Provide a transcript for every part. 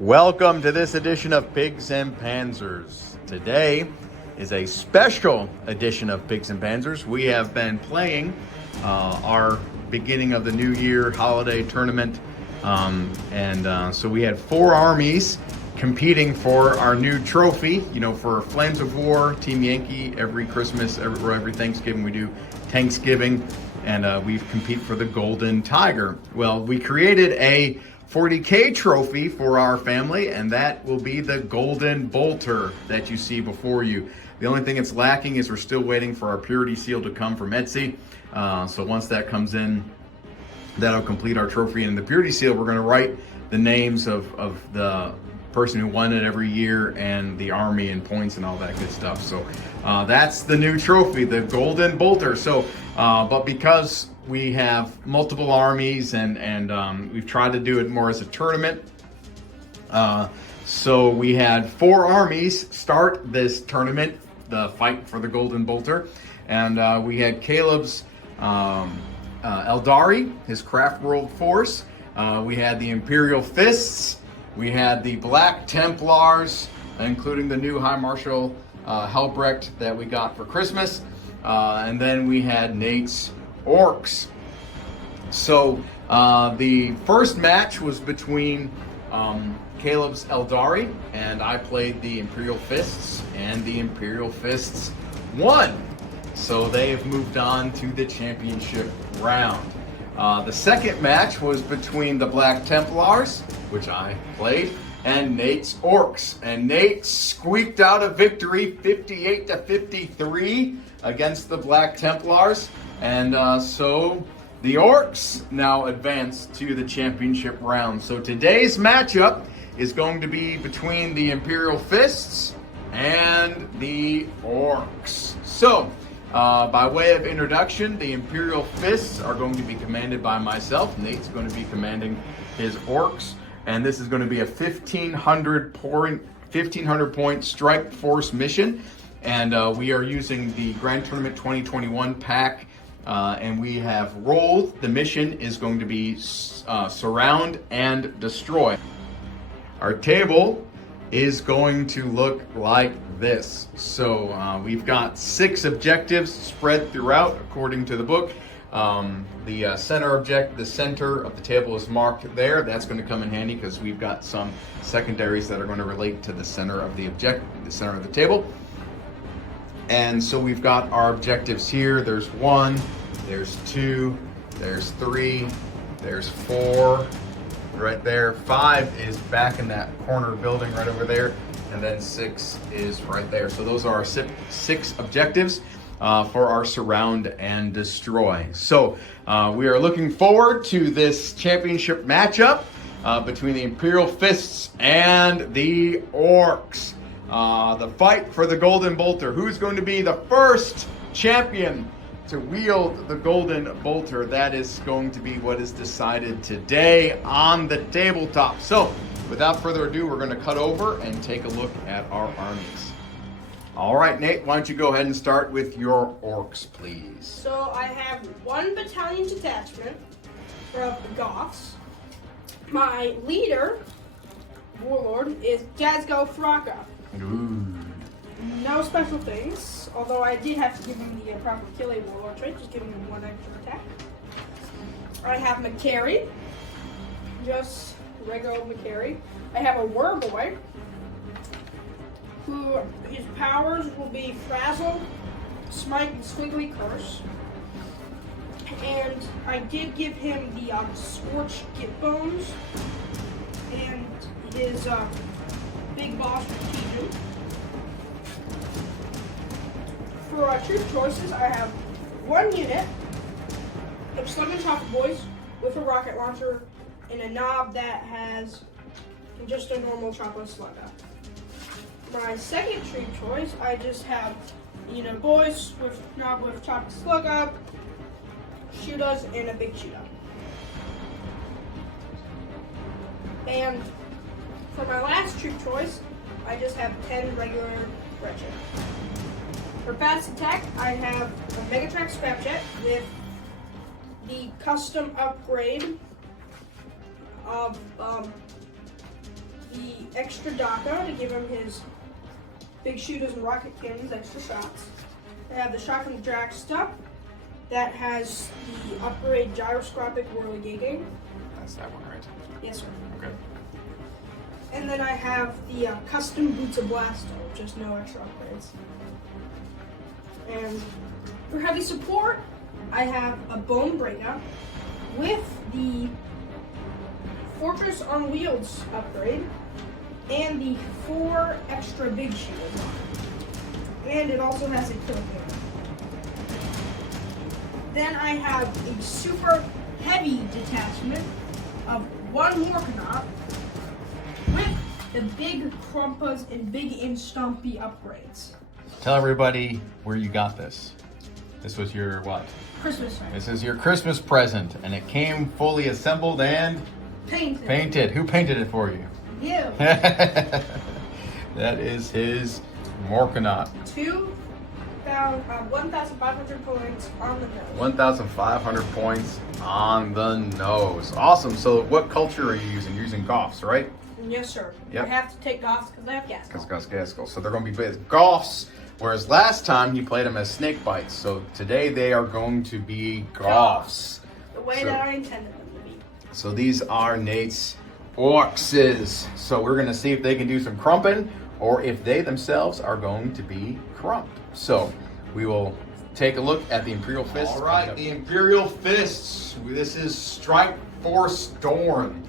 Welcome to this edition of Pigs N Panzers. Today is a special edition of Pigs N Panzers. We have been playing our beginning of the new year holiday tournament. So we had 4 armies competing for our new trophy. You know, for Flames of War, Team Yankee, every Christmas, every Thanksgiving we do Thanksgiving, and we compete for the Golden Tiger. Well, we created a 40K trophy for our family, and that will be the Golden Bolter that you see before you. The only thing it's lacking is we're still waiting for our Purity Seal to come from Etsy. So once that comes in, that'll complete our trophy. And in the Purity Seal, we're going to write the names of the person who won it every year and the army and points and all that good stuff. So that's the new trophy, the Golden Bolter. So, but because we have multiple armies and we've tried to do it more as a tournament. So we had 4 armies start this tournament, the fight for the Golden Bolter. And we had Caleb's Eldari, his Craft World Force. We had the Imperial Fists. We had the Black Templars, including the new High Marshal Helbrecht that we got for Christmas. And then we had Nate's Orks. So the first match was between Caleb's Eldari, and I played the Imperial Fists, and the Imperial Fists won. So they have moved on to the championship round. The second match was between the Black Templars, which I played, and Nate's Orks. And Nate squeaked out a victory 58-53 against the Black Templars. And so the Orks now advance to the championship round. So today's matchup is going to be between the Imperial Fists and the Orks. So, by way of introduction, the Imperial Fists are going to be commanded by myself. Nate's going to be commanding his Orks. And this is going to be a 1,500 point strike force mission. And we are using the Grand Tournament 2021 pack. And we have rolled. The mission is going to be surround and destroy. Our table is going to look like this. So we've got 6 objectives spread throughout according to the book. The center of the table is marked there. That's going to come in handy because we've got some secondaries that are going to relate to the center of the center of the table. And so we've got our objectives here. There's 1, there's 2, there's 3, there's 4, right there. 5 is back in that corner building right over there. And then 6 is right there. So those are our 6 objectives for our surround and destroy. So we are looking forward to this championship matchup between the Imperial Fists and the Orks. The fight for the Golden Bolter. Who's going to be the first champion to wield the Golden Bolter? That is going to be what is decided today on the tabletop. So, without further ado, we're going to cut over and take a look at our armies. All right, Nate, why don't you go ahead and start with your Orks, please? So, I have 1 battalion detachment from the Goths. My leader, warlord, is Gazgo Fraka. Ooh. No special things, although I did have to give him the proper kill a warlord trait, just giving him 1 extra attack. I have Macari, just regular Macari. I have a Werboy, who his powers will be Frazzle, Smite, and Squiggly Curse. And I did give him the Scorch Git Bones and his Big Boss Strategium. For our troop choices, I have 1 unit of Slugman Chopper Boys with a rocket launcher and a knob that has just a normal Chopper Slugger. My second troop choice, I just have boys with knob with Chopper Slugger, shooters, and a big shooter. And for my last troop choice, I just have 10 regular Wretched. For fast attack, I have a Megatrak Scrapjet with the custom upgrade of the extra DACA to give him his big shooters and rocket cannons, extra shots. I have the shotgun drag stuff that has the upgrade gyroscopic whirligigging. That's that one, right? Yes, sir. Okay. And then I have the custom boots of blasto, just no extra upgrades. And for heavy support, I have a bone breaker with the Fortress on Wheels upgrade and the 4 extra big shields on it. And it also has a kill camera. Then I have a super heavy detachment of 1 Morkanaut with the big Krumpas and big Instompy upgrades. Tell everybody where you got this. This was your what? Christmas time. This is your Christmas present, and it came fully assembled and Painted. painted. Who painted it for you? You. That is his Morkanaut. 1,500 points on the nose. 1,500 points on the nose. Awesome. So what culture are you using? You're using Goths, right? Yes, sir. Yep. I have to take Goths because I have gas. Because Gaskell. So they're going to be as Goths, whereas last time he played them as snake bites. So today they are going to be Goths. The way that I intended them to be. So these are Nate's Orkses. So we're going to see if they can do some crumping or if they themselves are going to be crumped. So we will take a look at the Imperial Fists. All right, the Imperial Fists. This is Strike Force Dorn.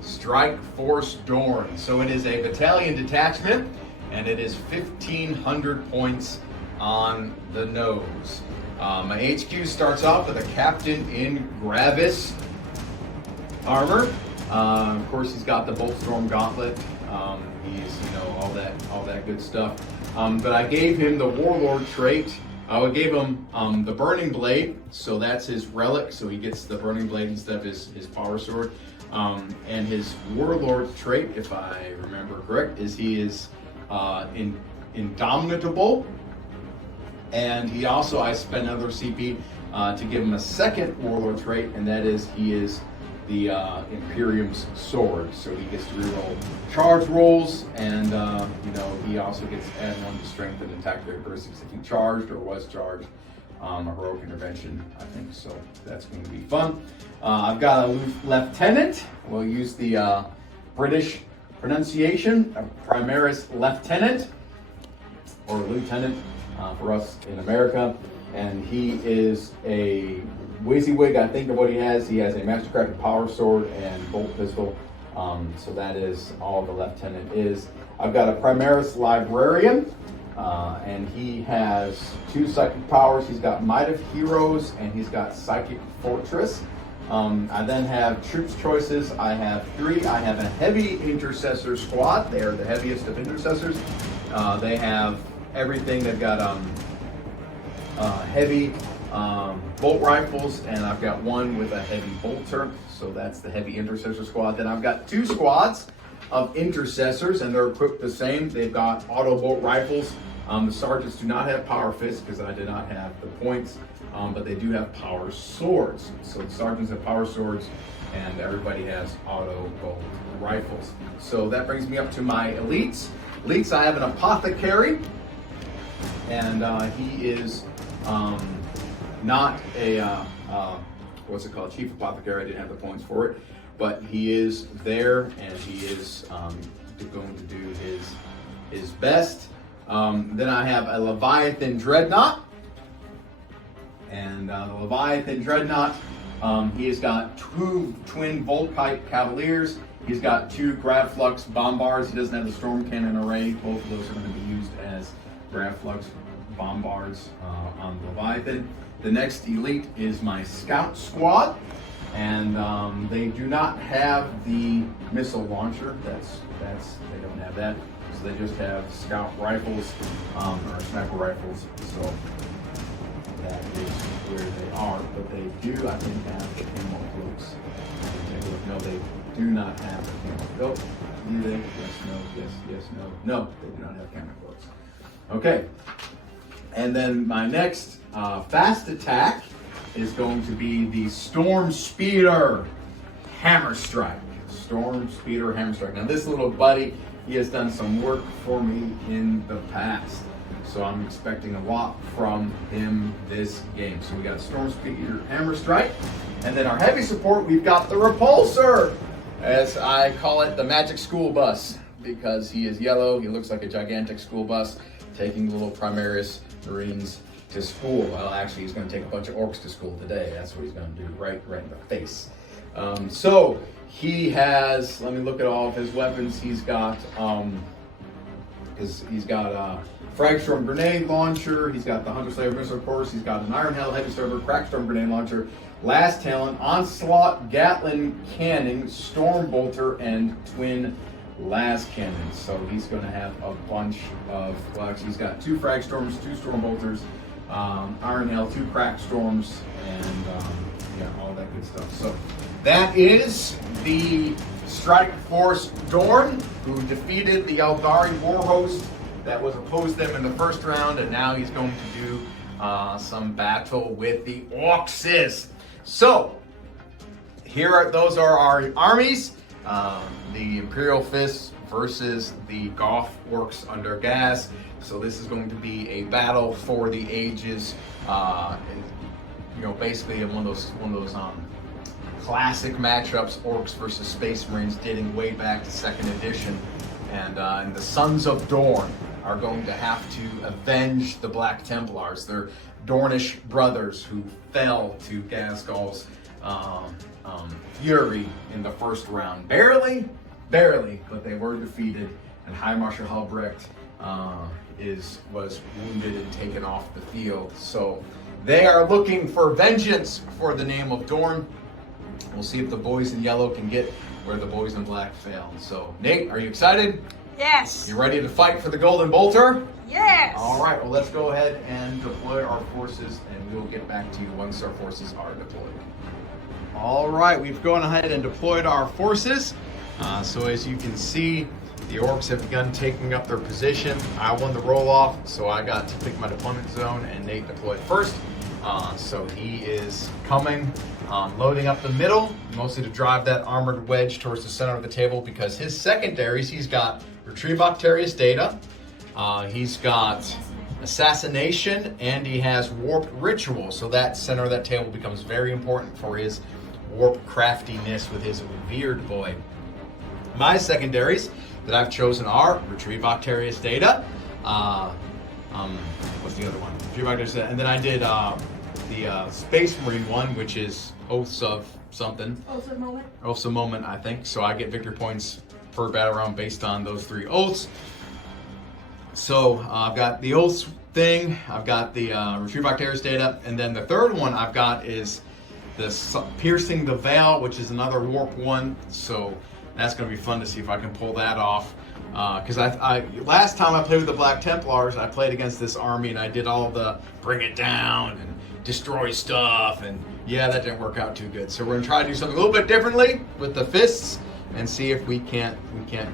Strike Force Dorn. So it is a battalion detachment, and it is 1,500 points on the nose. My HQ starts off with a captain in Gravis armor. Of course, he's got the Boltstorm Gauntlet. He's, all that good stuff. But I gave him the Warlord trait. I gave him the Burning Blade, so that's his relic. So he gets the Burning Blade instead of his power sword. And his Warlord trait, if I remember correct, is he is indomitable. And he also, I spent another CP to give him a second Warlord trait, and that is he is the Imperium's sword. So he gets to reroll charge rolls, and he also gets add 1 to strength and attack characteristics if he charged or was charged. A heroic intervention, I think. So that's going to be fun. I've got a lieutenant. We'll use the British pronunciation, a Primaris Lieutenant, or lieutenant for us in America. And he is a WYSIWYG, I think of what he has. He has a Mastercrafted Power Sword and Bolt Pistol. So that is all the lieutenant is. I've got a Primaris Librarian. And he has 2 psychic powers. He's got Might of Heroes and he's got Psychic Fortress. I then have troops choices. I have 3. I have a heavy intercessor squad. They are the heaviest of intercessors. They have everything. They've got heavy bolt rifles, and I've got 1 with a heavy bolter. So that's the heavy intercessor squad. Then I've got 2 squads of intercessors, and they're equipped the same. They've got auto bolt rifles. The sergeants do not have power fists because I did not have the points, but they do have power swords. So the sergeants have power swords, and everybody has auto bolt rifles. So that brings me up to my elites. Elites, I have an apothecary, and he is not a chief apothecary. I didn't have the points for it, but he is there, and he is going to do his best. Then I have a Leviathan Dreadnought, and the Leviathan Dreadnought, he has got 2 twin Volt Pipe Cavaliers. He's got 2 Gravflux Bombards. He doesn't have the Storm Cannon array. Both of those are going to be used as Gravflux Bombards on the Leviathan. The next elite is my Scout Squad, and they do not have the missile launcher. They don't have that. So they just have scout rifles or sniper rifles. So that is where they are. But they do, I think, have the camo cloaks. No, they do not have the camo. Nope. Do they? Yes, no, yes, no. No, they do not have camo cloaks. Okay. And then my next fast attack is going to be the Storm Speeder Hammer Strike. Storm Speeder Hammer Strike. Now this little buddy he has done some work for me in the past. So I'm expecting a lot from him this game. So we got Storm Speeder Hammer Strike. And then our heavy support, we've got the Repulsor, as I call it, the Magic School Bus, because he is yellow. He looks like a gigantic school bus taking little Primaris Marines to school. Well, actually, he's going to take a bunch of Orks to school today. That's what he's going to do, right in the face. So he has, let me look at all of his weapons. He's got Fragstorm Grenade Launcher, he's got the Hunter Slayer Missile Course, he's got an Iron Hell Heavy Server, Crackstorm Grenade Launcher, Last Talon, Onslaught, Gatling Cannon, Storm Bolter, and Twin Las Cannons. So he's going to have a bunch of, well, actually he's got 2 Fragstorms, 2 Storm Bolters, Iron Hell, 2 Crackstorms, and yeah, all that good stuff. So that is the Strike Force Dorn, who defeated the Eldari Warhost that was opposed them in the first round, and now he's going to do some battle with the Orks. So those are our armies. The Imperial Fists versus the Goth Orks under Gaz. So this is going to be a battle for the ages. Basically one of those classic matchups, Orks versus Space Marines, dating way back to 2nd edition. And the Sons of Dorn are going to have to avenge the Black Templars. They're Dornish brothers who fell to Ghazghkull's fury in the first round. Barely, but they were defeated, and High Marshal Helbrecht was wounded and taken off the field. So they are looking for vengeance for the name of Dorn. We'll see if the boys in yellow can get where the boys in black failed. So, Nate, are you excited? Yes. You ready to fight for the Golden Bolter? Yes. All right, well, let's go ahead and deploy our forces, and we'll get back to you once our forces are deployed. All right, we've gone ahead and deployed our forces. So as you can see, the Orks have begun taking up their position. I won the roll-off, so I got to pick my deployment zone, and Nate deployed first. So he is coming, loading up the middle, mostly to drive that armored wedge towards the center of the table, because his secondaries, he's got Retrieve Octarius Data, he's got Assassination, and he has Warped Ritual. So that center of that table becomes very important for his warp craftiness with his Revered Boy. My secondaries that I've chosen are Retrieve Octarius Data, what's the other one? Retrieve Octarius Data, and then I did the Space Marine one, which is Oaths of something. Oaths of Moment. Oaths of Moment, I think. So I get victory points per battle round based on those 3 oaths. So I've got the Oaths thing, I've got the Retrieve Octarius Data, and then the third one I've got is the Piercing the Veil, which is another warp one. So that's going to be fun to see if I can pull that off. Because I last time I played with the Black Templars, I played against this army and I did all the bring it down and destroy stuff, and yeah, that didn't work out too good. So we're going to try to do something a little bit differently with the fists and see if we can't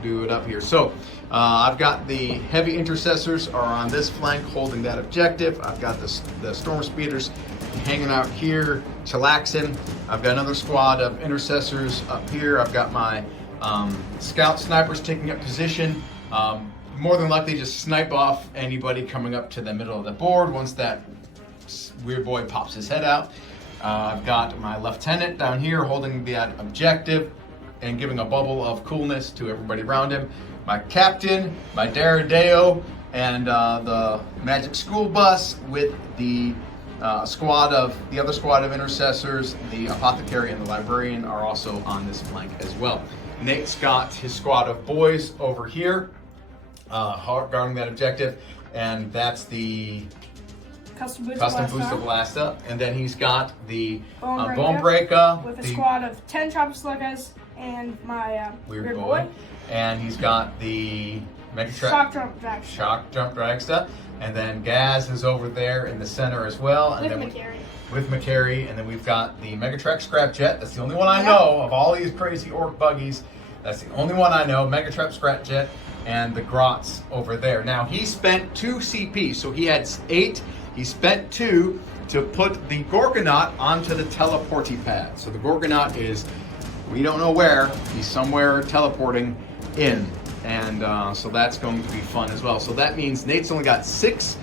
do it up here. So I've got the heavy intercessors are on this flank holding that objective. I've got the storm speeders hanging out here, chillaxing. I've got another squad of intercessors up here. I've got my scout snipers taking up position. More than likely just snipe off anybody coming up to the middle of the board once that weird boy pops his head out. I've got my lieutenant down here holding that objective and giving a bubble of coolness to everybody around him. My captain, my Daredeo, and the Magic School Bus with the other squad of intercessors, the apothecary and the librarian are also on this flank as well. Nate's got his squad of boys over here, guarding that objective, and that's the Custom Boost Blasta. And then he's got the Bone Breaker with a squad of 10 Troposluggas and my Weird Boy. And he's got the Shock Jump Dragsta. And then Gaz is over there in the center as well. And with McCary. And then we've got the Megatrack Scrapjet. That's the only one I know of all these crazy Ork buggies. That's the only one I know. Megatrack Scrapjet and the Grots over there. Now, he spent 2 CP, so he had 8. He spent 2 to put the Gorgonaut onto the teleporty pad. So the Gorgonaut is, we don't know where, he's somewhere teleporting in. And so that's going to be fun as well. So that means Nate's only got 6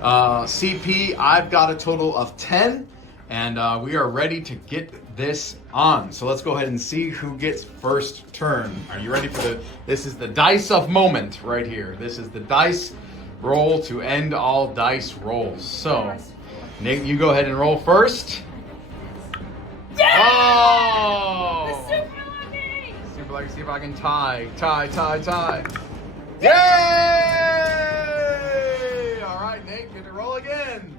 CP. I've got a total of 10. And we are ready to get this on. So let's go ahead and see who gets first turn. Are you ready for this is the dice of moment right here. This is the dice roll to end all dice rolls. So, Nate, you go ahead and roll first. Yeah! Oh! The super lucky! Super lucky. See if I can tie. Yay! All right, Nate, get to roll again.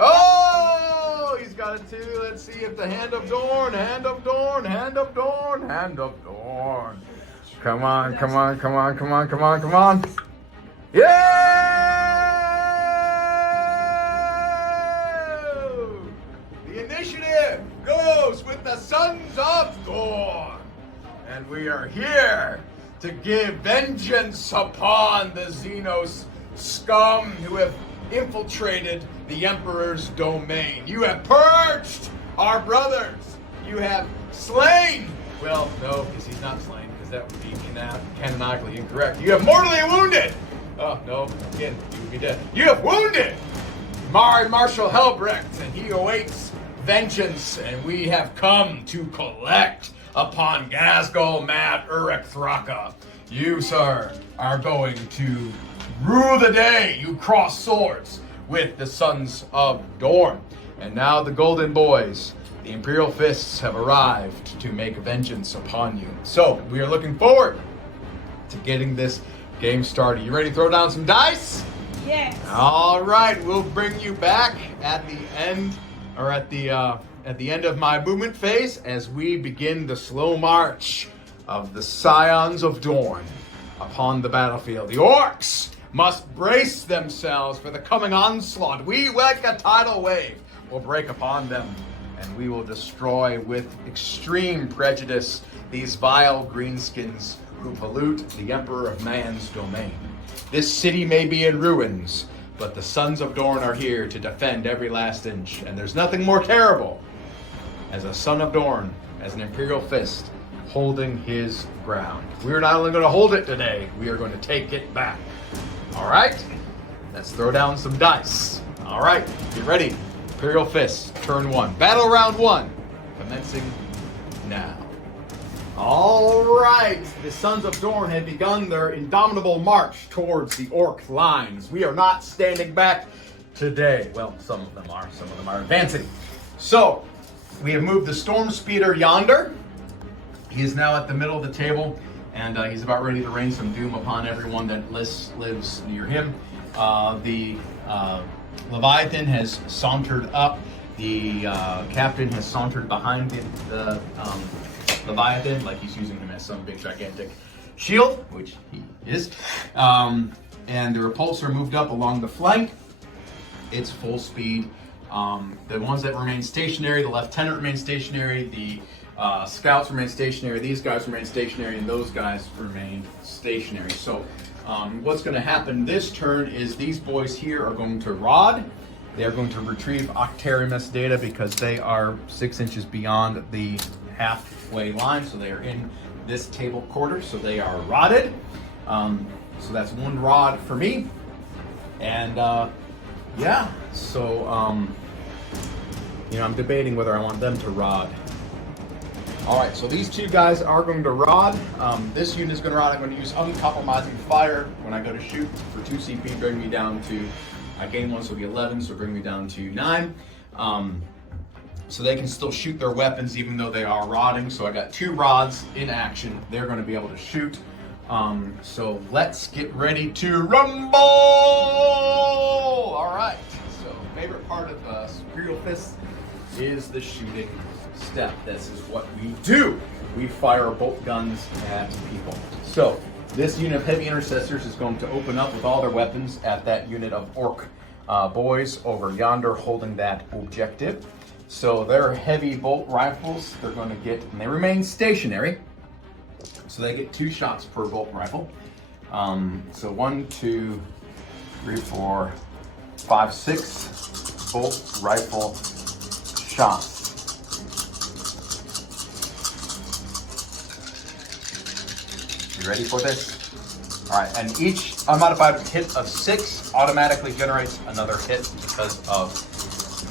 Oh, he's got a 2. Let's see if the hand of Dorn. Come on. Yeah! The initiative goes with the Sons of Dorn. And we are here to give vengeance upon the Xenos scum who have infiltrated the Emperor's domain. You have purged our brothers. You have slain. Well, no, because he's not slain, because that would be canonically incorrect. You have mortally wounded. Oh, no, again, he would be dead. You have wounded Marshal Helbrecht, and he awaits vengeance, and we have come to collect upon Gazgul Mad Urek Thraka. You, sir, are going to rule the day. You cross swords with the Sons of Dorn. And now the Golden Boys, the Imperial Fists, have arrived to make vengeance upon you. So, we are looking forward to getting this game started. You ready to throw down some dice? Yes. All right, we'll bring you back at the end, or at the end of my movement phase, as we begin the slow march of the Scions of Dorn upon the battlefield. The Orks must brace themselves for the coming onslaught. We, like a tidal wave, will break upon them, and we will destroy with extreme prejudice these vile greenskins who pollute the Emperor of Man's domain. This city may be in ruins, but the Sons of Dorn are here to defend every last inch, and there's nothing more terrible as a Son of Dorn, as an Imperial Fist, holding his ground. We're not only going to hold it today, we are going to take it back. All right, let's throw down some dice. All right, get ready. Imperial Fists, turn 1. Battle round 1, commencing now. All right, the Sons of Dorn have begun their indomitable march towards the Orc lines. We are not standing back today. Well, some of them are advancing. So, we have moved the Storm Speeder yonder. He is now at the middle of the table, and he's about ready to rain some doom upon everyone that lives near him. The Leviathan has sauntered up. The captain has sauntered behind the Leviathan, like he's using him as some big gigantic shield, which he is. And the repulsor moved up along the flank. It's full speed. The ones that remain stationary, the lieutenant remains stationary, the scouts remain stationary, these guys remain stationary, and those guys remain stationary. So what's going to happen this turn is these boys here are going to rod. They are going to retrieve Octarimus data because they are 6 inches beyond the halfway line, so they are in this table quarter, so they are rodded. So that's 1 rod for me. And yeah, so I'm debating whether I want them to rod. All right, so these 2 guys are going to rod. This unit is going to rod. I'm going to use uncompromising fire when I go to shoot for 2 CP, bring me down to, I gain 1, so it'll be 11, so bring me down to 9. So they can still shoot their weapons even though they are rodding. So I got 2 rods in action. They're going to be able to shoot. So let's get ready to rumble! All right, so favorite part of Imperial Fists is the shooting step. This is what we do. We fire bolt guns at people. So this unit of heavy intercessors is going to open up with all their weapons at that unit of Orc boys over yonder holding that objective. So their heavy bolt rifles, they're going to get, and they remain stationary, so they get 2 shots per bolt rifle. So 1, 2, 3, 4, 5, 6 bolt rifle shots. ready for this? All right, and each unmodified hit of 6 automatically generates another hit because of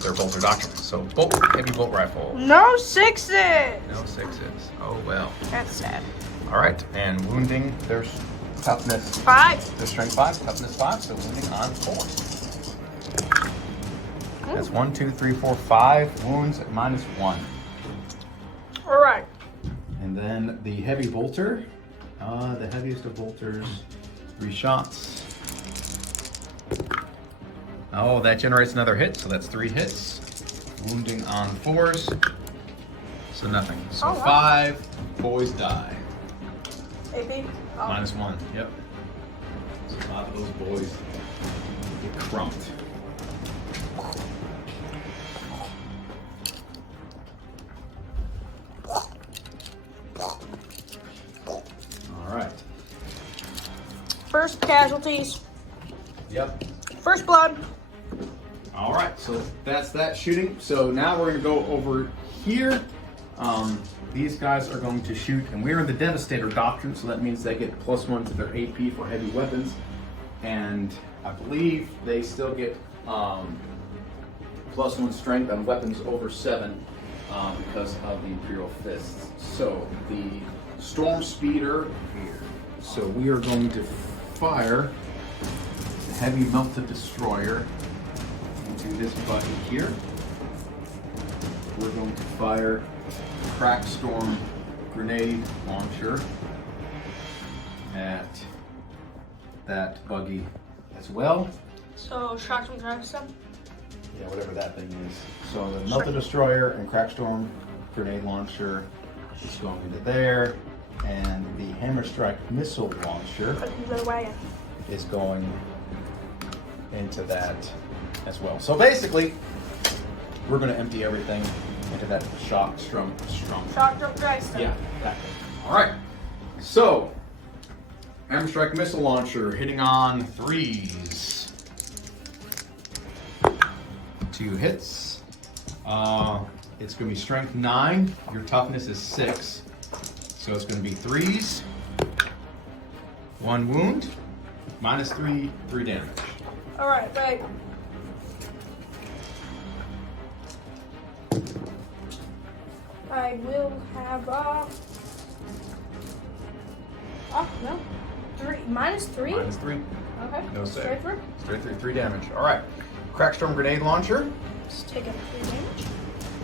their bolter doctrine. So heavy bolt rifle. No sixes. No 6s. Oh well. That's sad. All right, and wounding. There's toughness 5. There's strength 5, toughness 5. So wounding on 4. That's 1, 2, 3, 4, 5 wounds at -1. All right. And then the heavy bolter. The heaviest of bolters. 3 shots. Oh, that generates another hit, so that's 3 hits. Wounding on 4s. So nothing. So Oh, wow. 5 boys die. AP. Oh. -1. Yep. So a lot of those boys get crumped. All right. First casualties. Yep. First blood. All right, so that's that shooting. So now we're gonna go over here. These guys are going to shoot, and we're in the Devastator Doctrine, so that means they get +1 to their AP for heavy weapons. And I believe they still get +1 strength on weapons over 7 because of the Imperial Fists. So the Storm Speeder here. So we are going to fire the Heavy Melted Destroyer into this button here. We're going to fire Crack Storm Grenade Launcher at that buggy as well. So shock and drive stuff. Yeah, whatever that thing is. So the Melted Destroyer and Crack Storm Grenade Launcher is going into there, and the Hammer Strike Missile Launcher Put it in the wagon. is going into that as well. So basically, we're going to empty everything into that shock strum. Shock, jump, drive stuff. Yeah, that thing. All right. So, Hammer Strike Missile Launcher hitting on 3s. 2 hits. It's going to be strength 9. Your toughness is 6. So it's going to be 3s. 1 wound. -3, 3 damage. All right, right. I will have oh no, 3 -3. -3. Okay. No save. Straight through. Straight through, 3 damage. All right. Crackstorm Grenade Launcher. Just take out 3 damage.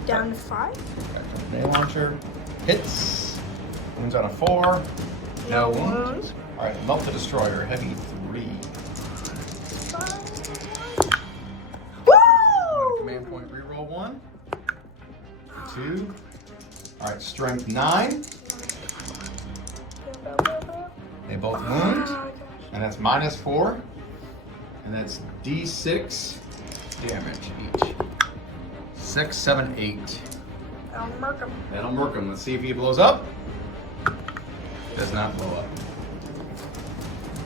Down to 5. Crackstorm Grenade Launcher. Hits. Wounds on a 4. No wounds. All right. Melted Destroyer. Heavy 3. Woo! Command point reroll 1. 2. All right. Strength 9. They both wound. And that's -4. And that's D6 damage each. 6, 7, 8. I'll mark him. That'll murk him. Let's see if he blows up. Does not blow up.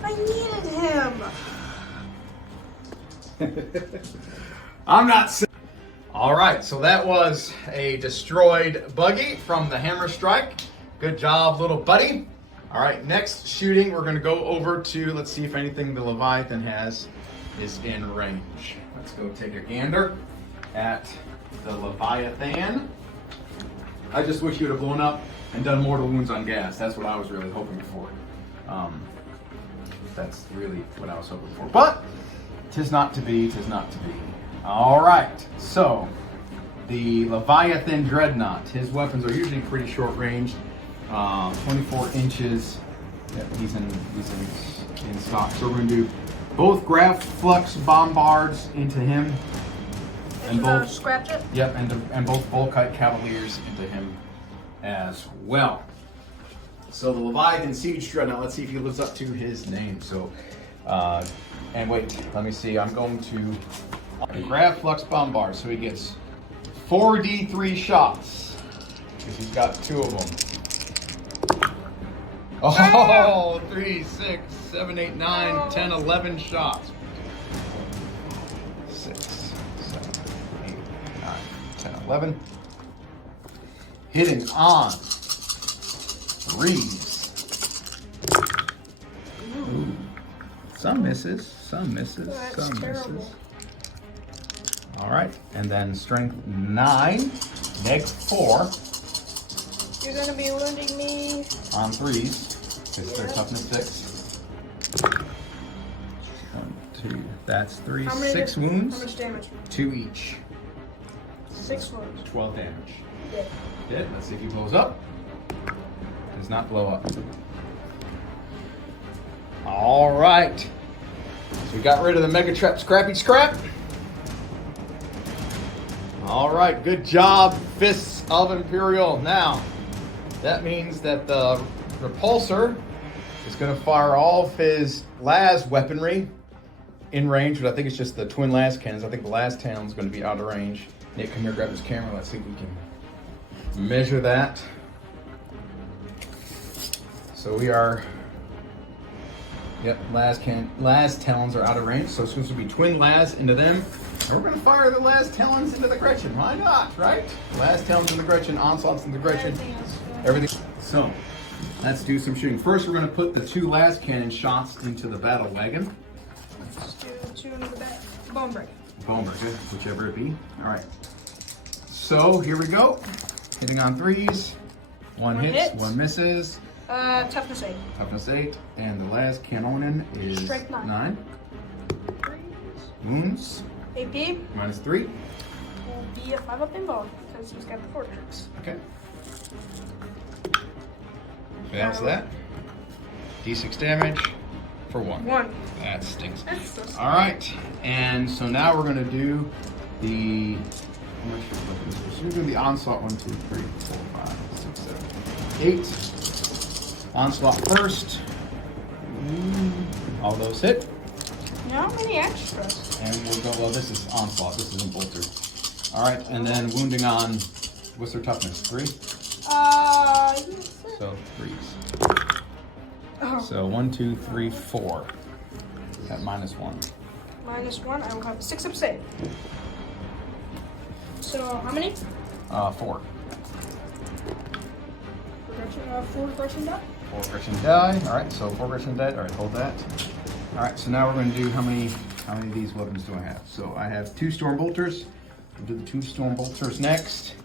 I needed him. I'm not sick. All right, so that was a destroyed buggy from the Hammer Strike. Good job, little buddy. All right, next shooting, we're gonna go over to, let's see if anything the Leviathan has is in range. Let's go take a gander at the Leviathan. I just wish you'd have blown up and done mortal wounds on gas. That's what I was really hoping for. That's really what I was hoping for. But, 'tis not to be, 'tis not to be. All right, so the Leviathan Dreadnought. His weapons are usually pretty short range. 24 inches. Yep, he's in stock. So we're gonna do both Grav Flux Bombards into him, and both scratch it. Yep, and both Volkite Cavaliers into him as well. So the Leviathan Siege Dreadnought. Let's see if he lives up to his name. So, and wait, let me see. I'm going to Grav Flux Bombard. So he gets 4d3 shots because he's got 2 of them. Oh, 3, 6, 7, 8, 9, 10, 11 shots. 6, 7, 8, 9, 10, 11. Hitting on 3s. Some misses, some misses, That's some terrible. misses. All right, and then strength 9, neg 4 You're gonna be wounding me. on 3s, because they're toughness 6. 1, 2, that's 3, How many 6 How wounds, much damage? 2 each, 6 wounds. 12 damage. Dead. Dead, let's see if he blows up. Does not blow up. All right, so we got rid of the Mega Trap Scrappy Scrap. All right, good job, Fists of Imperial. Now, that means that the Repulsor is going to fire all of his las weaponry in range, but I think it's just the twin las cannons. I think the las cannon is going to be out of range. Nick, come here, grab his camera. Let's see if we can measure that. So we are, yep, las talons are out of range, so it's supposed to be twin las into them. And we're going to fire the las talons into the Gretchen. Why not, right? Las talons into the Gretchen, onslaughts into the Gretchen. Everything. So, let's do some shooting. First, we're going to put the 2 las cannon shots into the battle wagon. Let's do 2 into the back. Bone break. Bone breaker, whichever it be. All right. So, here we go. Hitting on 3s. One hits, 1 misses. Toughness 8. Toughness 8. And the las cannonen is Strength 9. 9. Wounds. AP Minus 3. will be a 5 up in bone because he's got the fortress. Okay. Fails that. D6 damage for 1. 1. That stinks. That's so sad. All right, and so now we're going to do the. How much weapons? We're going to do the onslaught. 1, 2, 3, 4, 5, 6, 7, 8. Onslaught first. All those hit. How many extras? And we'll go, well, this is onslaught, this isn't bolter. All right, and then wounding on, what's their toughness? 3? Yes. So 3s. Oh. So 1, 2, 3, 4. At minus 1. Minus 1, I will have a 6 up save. So, how many? 4. Four Gretchen die? 4 Gretchen die. All right, so 4 Gretchen dead. All right, hold that. All right, so now we're going to do how many of these weapons do I have? So I have 2 Storm Bolters. We'll do the 2 Storm Bolters next.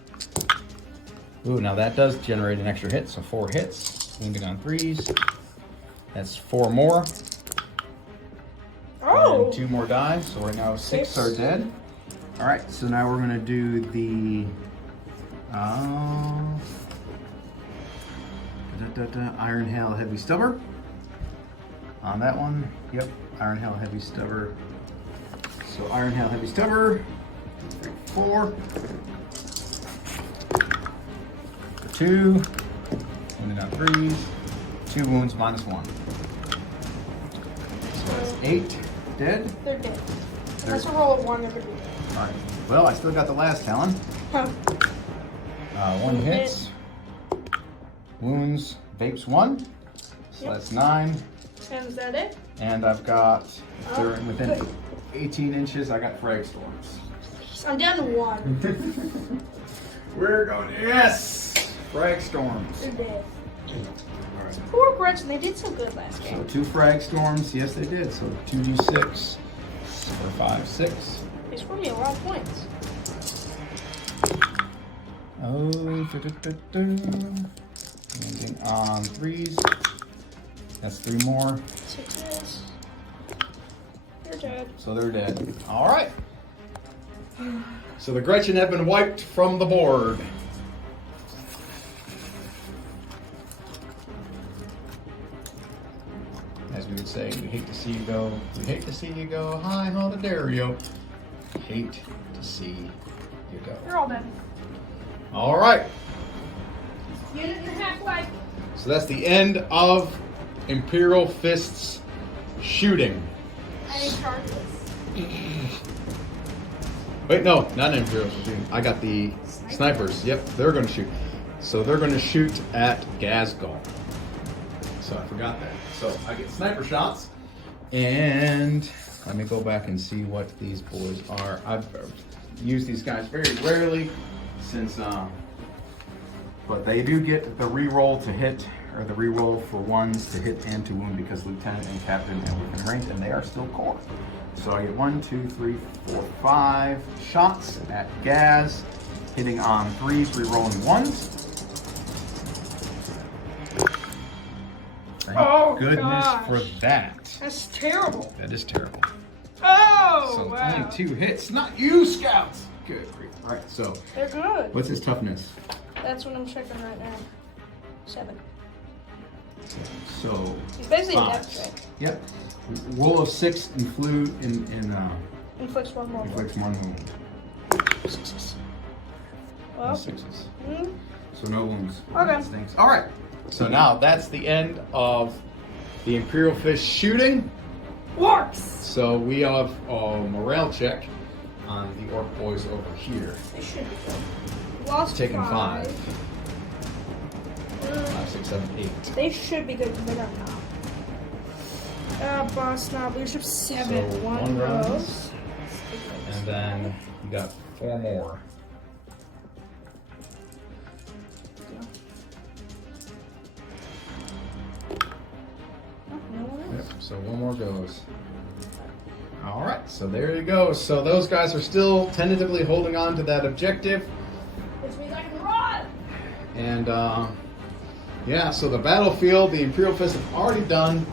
Ooh, now that does generate an extra hit, so 4 hits. Wounding on 3s. That's 4 more. Oh! And 2 more die, so right now 6 are dead. All right, so now we're going to do the Iron Hail Heavy Stubber. On that one, yep, Iron Hail Heavy Stubber. So Iron Hail Heavy Stubber, 3, 4. 2, wounded on 3s, 2 wounds, minus 1. So that's 8 dead. They're dead. That's a roll of 1, they're going to be dead. All right, well, I still got the last talon. Huh. 1 hits, wounds, vapes 1, so Yep. that's 9. And is that it? And I've got, they're within good. 18 inches, I got frag storms. I'm down to 1. We're going, yes! Frag storms. They're dead. All right. Poor Gretchen, they did so good last So game. 2 frag storms, yes they did. So 2d6, 4, 5, 6. They scored me a lot of points. Oh, landing on 3s. That's 3 more. 6s. They're dead. So they're dead. All right. So the Gretchen have been wiped from the board. As we would say, we hate to see you go. We hate to see you go. Hi, Holidario. Hate to see you go. They're all dead. All right. Unit and a half life. So that's the end of Imperial Fists shooting. Any charges? Wait, no, not Imperial shooting. I got the snipers. Yep, they're going to shoot. So they're going to shoot at Gazgul. So I forgot that. So I get sniper shots. And let me go back and see what these boys are. I've used these guys very rarely since But they do get the re-roll to hit, or the re-roll for ones to hit and to wound because lieutenant and captain and within range, and they are still core. So I get 1, 2, 3, 4, 5 shots at Gaz, hitting on 3s, re-rolling 1s. Thank goodness for that. That's terrible. That is terrible. Oh, So wow. only 2 hits, not you, scouts. Good grief. All right, so They're good. what's his toughness? That's what I'm checking right now. 7. So He's basically a 5. death check. Yep. Roll of 6 Inflicts 1 more. inflicts 1 wound. 6s. Well, 6s. mm, So no wounds. Okay. That stinks. All right. So now that's the end of the Imperial Fist shooting. Orks! So we have a morale check on the Orc boys over here. They should be good. Lost Taking 5. 5. 5, 6, 7, 8. They should be good because they got knob. Boss knob, leadership 7. So, 1 1 rose. rose. And then you got 4 more. Yep, so 1 more goes. All right, so there you go. So those guys are still tentatively holding on to that objective. Which means I can run! And yeah, so the battlefield, the Imperial Fists have already done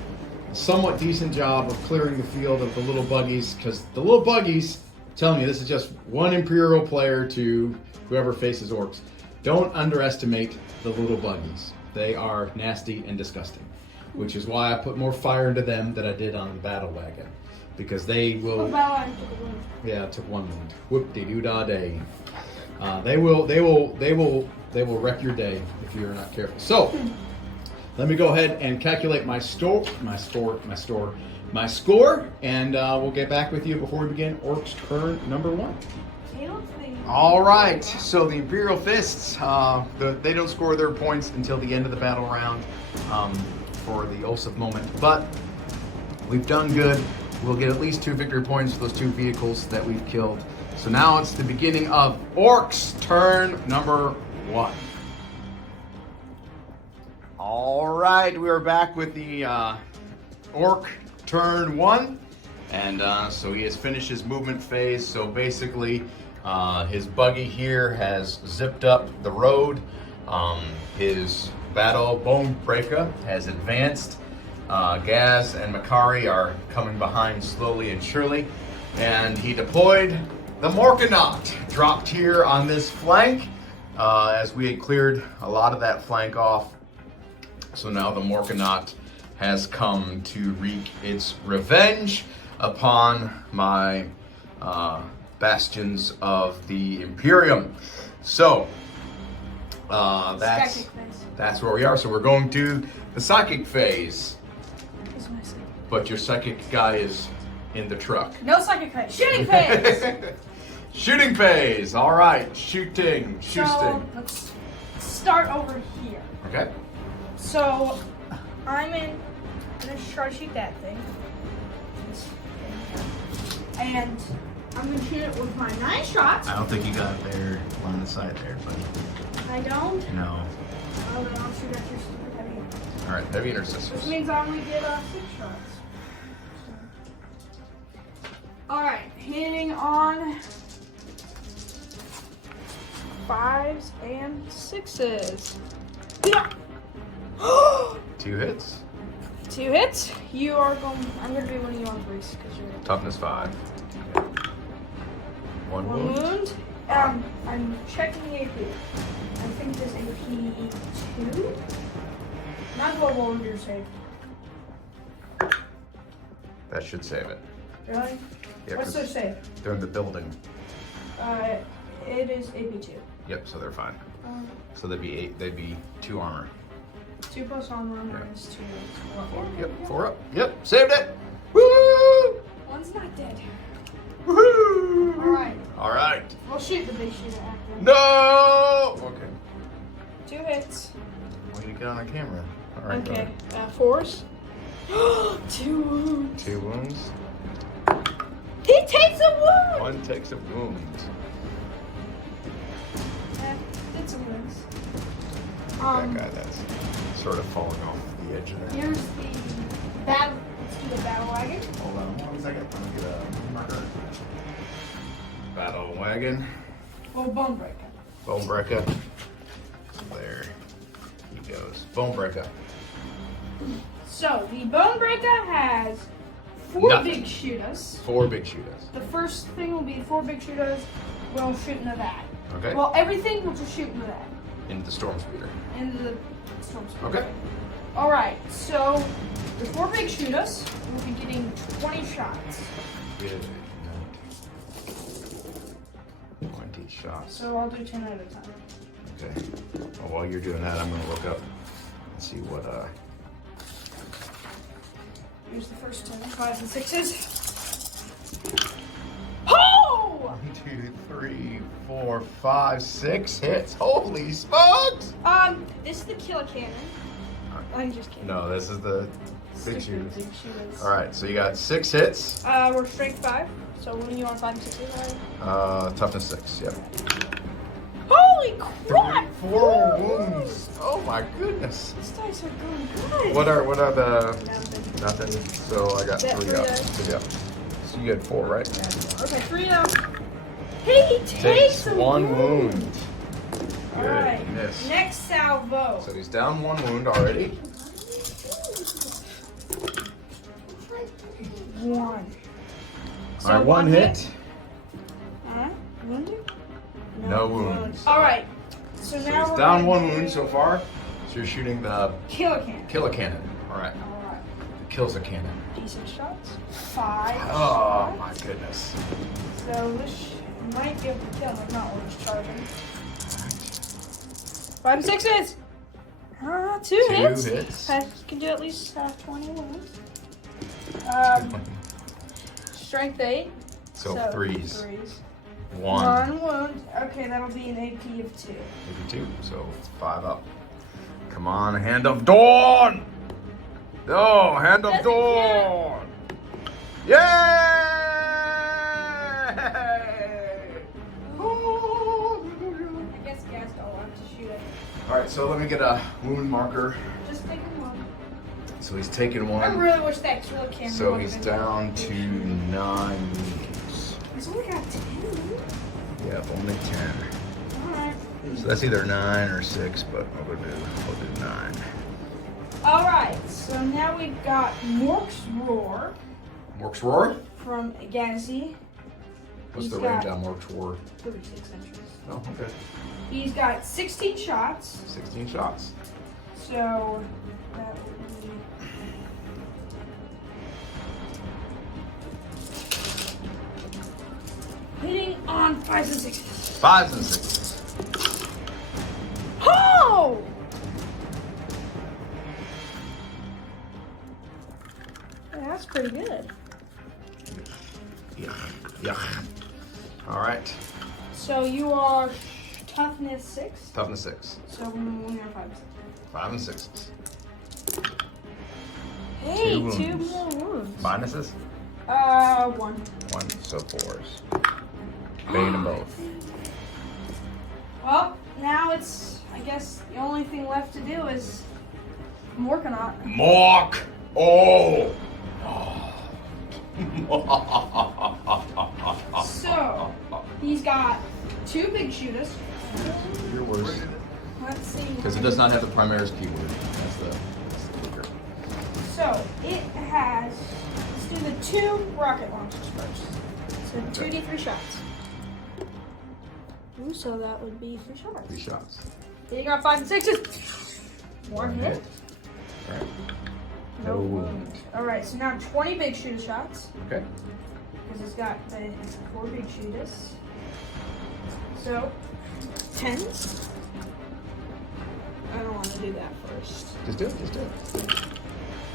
a somewhat decent job of clearing the field of the little buggies, because the little buggies, I'm telling you, this is just one Imperial player to whoever faces Orcs. Don't underestimate the little buggies. They are nasty and disgusting, which is why I put more fire into them than I did on the battle wagon, because they will. Yeah, it took 1 wound. Whoop-de-doo-da-day. They will wreck your day if you're not careful. So, let me go ahead and calculate my score, and we'll get back with you before we begin Orcs turn number 1. All right, so the Imperial Fists, they don't score their points until the end of the battle round for the Olsef moment, but we've done good. We'll get at least 2 victory points for those 2 vehicles that we've killed. So now it's the beginning of Orcs turn number 1. All right, we are back with the Orc turn 1. And so he has finished his movement phase. So basically, his buggy here has zipped up the road. His battle bone breaker has advanced. Gaz and Makari are coming behind slowly and surely. And he deployed the Morkanaut, dropped here on this flank as we had cleared a lot of that flank off. So now the Morkanaut has come to wreak its revenge upon my bastions of the Imperium. So that's where we are. So we're going to the psychic phase. But your psychic guy is in the truck. No psychic phase. Shooting phase! Shooting phase! All right, shooting. So, let's start over here. Okay. So, I'm gonna try to shoot that thing. And I'm gonna shoot it with my 9 shots. I don't think you got there line of sight there, buddy. I don't? No. Oh, then I'll shoot at your super heavy. All right, heavy intercessors. Which means I only get 6 shots. Alright, hitting on 5s and 6s. Yeah. 2 hits. 2 hits. You are going. I'm going to be one of you on 3s because you're. Toughness 5. 1 wound. I'm checking the AP. I think this AP 2. Might as well roll your save. That should save it. Really? Yeah, What's their save? they're in the building. It is AP 2. Yep, so they're fine. So they'd be 8. They'd be 2 armor. 2 plus armor minus 2. 4. Yep, 4 up. Yep, saved it. Woo! One's not dead. Woohoo! Alright. All right. We'll shoot the big shooter after. No. Okay. 2 hits. We need to get on the camera. All right. Okay. 4s. 2 wounds. 2 wounds. He takes a wound! 1 takes a wound. Did some wounds. that guy that's sort of falling off the edge of there. Here's the battle. Let's do the battle wagon. Hold on 1 second. Let me get a marker. Battle wagon. Oh, bone breaker. Bone breaker. There he goes. Bone breaker. So the bone breaker has 4 Nothing. big shooters. 4 big shooters. The first thing will be 4 big shooters. We'll shoot into that. Okay. Well, everything will just shoot into that. Into the storm speeder. Into the storm speeder. Okay. All right. So the 4 big shooters will be getting 20 shots. Good. 20 shots. So I'll do 10 at a time. Okay. Well, while you're doing that, I'm gonna look up and see what Here's the first 10, 5s and 6s. Oh! 1, 2, 3, 4, 5, 6 hits. Holy smokes! This is the killer cannon. I'm just kidding. No, this is the big Stupid shooters. big shooters. All right, so you got 6 hits. We're strength 5. So when you on 5 and 6s, right? Toughness 6. Yep. Holy crap! 4 wounds. Oh my goodness. These dice are going good. What are the Nothing. nothing? So I got That 3 three up. dice. 3 up. So you had 4, right? Okay, 3 down. He takes a one wound. Alright, Goodness. next salvo. So he's down 1 wound already. 1. All right, 1 hit. Wounded? No wounds. Alright, so So now he's we're down gonna 1 do wound so far. So you're shooting the Killer cannon. killer cannon. All right. Alright, Kills a cannon. decent shots. 5 Oh my shots. goodness. So this might be able to kill him. If not, we're just charging. 5 and 6s. 2 2 hits. hits. Can do at least 20 wounds. Strength 8. So 3s. 3s. 1. 1 wound. Okay, that'll be an AP of 2. Maybe 2. So it's 5 up. Come on, Hand of Dawn! Oh, Hand of Doesn't Dawn! Yay! I guess guys don't want to shoot it. Alright, so let me get a wound marker. Just taking 1. So he's taken I 1. really wish that kill cannon. So would've he's been down better. to 9 wounds. He's only got 10. Yep, only 10. Alright. So that's either 9 or 6, but we'll do 9. Alright, so now we've got Mork's Roar Mork's Roar? from Agazi. What's He's the range got on Mork's Roar? 36 inches. Oh, okay. He's got 16 shots, 16 shots. so that would be... Hitting on 5s and 6s. 5s and 6s. Oh! Yeah, that's pretty good. Yeah. Alright. So you are toughness 6. Toughness 6. So we are 5 and 6. 5 and 6s. Hey, 2 2 wounds. more wounds. Minuses? 1. 1, so 4s. Bane them both. Well, now it's, I guess, the only thing left to do is Morkanot. Mork! Oh! So, he's got 2 big shooters. You're worse. Let's see. Because it does not have the Primaris keyword. That's the kicker. So, it has, let's do the 2 rocket launchers first. So, 2d3 shots. Ooh, so that would be 3 shots. 3 shots. Then you got 5 and 6s. 1 hit. Alright. No No wound. wound. Alright, so now 20 big shooter shots. Okay. Because it's got the 4 big shooters. So, 10s. I don't want to do that first. Just do it.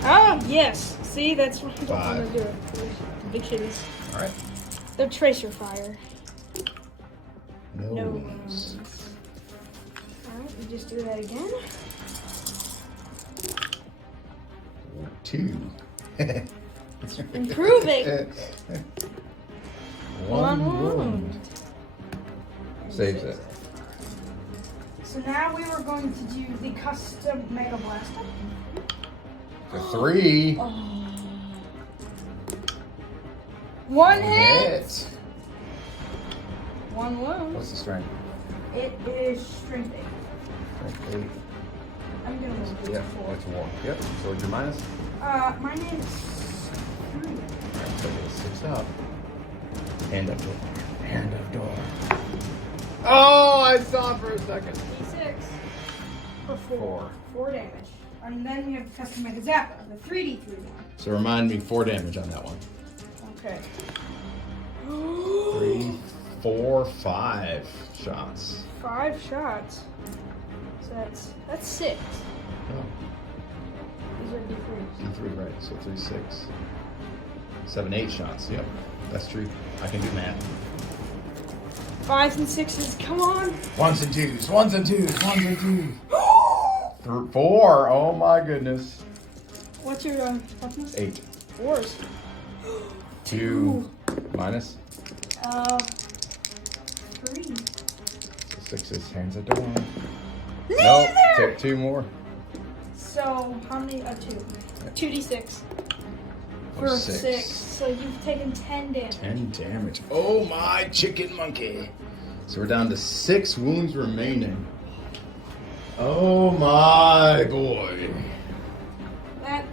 Oh, yes. See, that's what I don't 5. want to do. The big shooters. Alright. They're tracer fire. No No wounds. wounds. Alright, we just do that again. 2. Improving. 1 wound. Saves it. So now we were going to do the custom Mega Blaster. The 3. Oh. One hit. One wound. What's the strength? It is strength 8. Strength 8. I'm gonna move it Yeah, to 4. that's 1. Yep. So what's your minus? Mine is 3. Alright, so get 6 up. Hand up door. Hand up door. Oh, I saw it for a second. D6 for 4. 4 damage. And then we have the custom Mega Zapper, the 3D3 one. So remind me 4 damage on that one. Okay. 3, 4, 5 shots. 5 shots. So that's 6. Oh, These are D3s. D3, right. So 3, 6, 7, 8 shots. Yep, that's true. I can do math. 5s and 6s, come on. 1s and 2s, 1s and 2s, 1s and 2s. 4, oh my goodness. What's your toughness? 8. 4s. 2 minus. 3. So 6s, hands at door. Neither! Nope, take 2 more. So how many? 2. 2d6. Or For 6. 6. So you've taken 10 damage. 10 damage. Oh my chicken monkey. So we're down to 6 wounds remaining. Oh my boy. That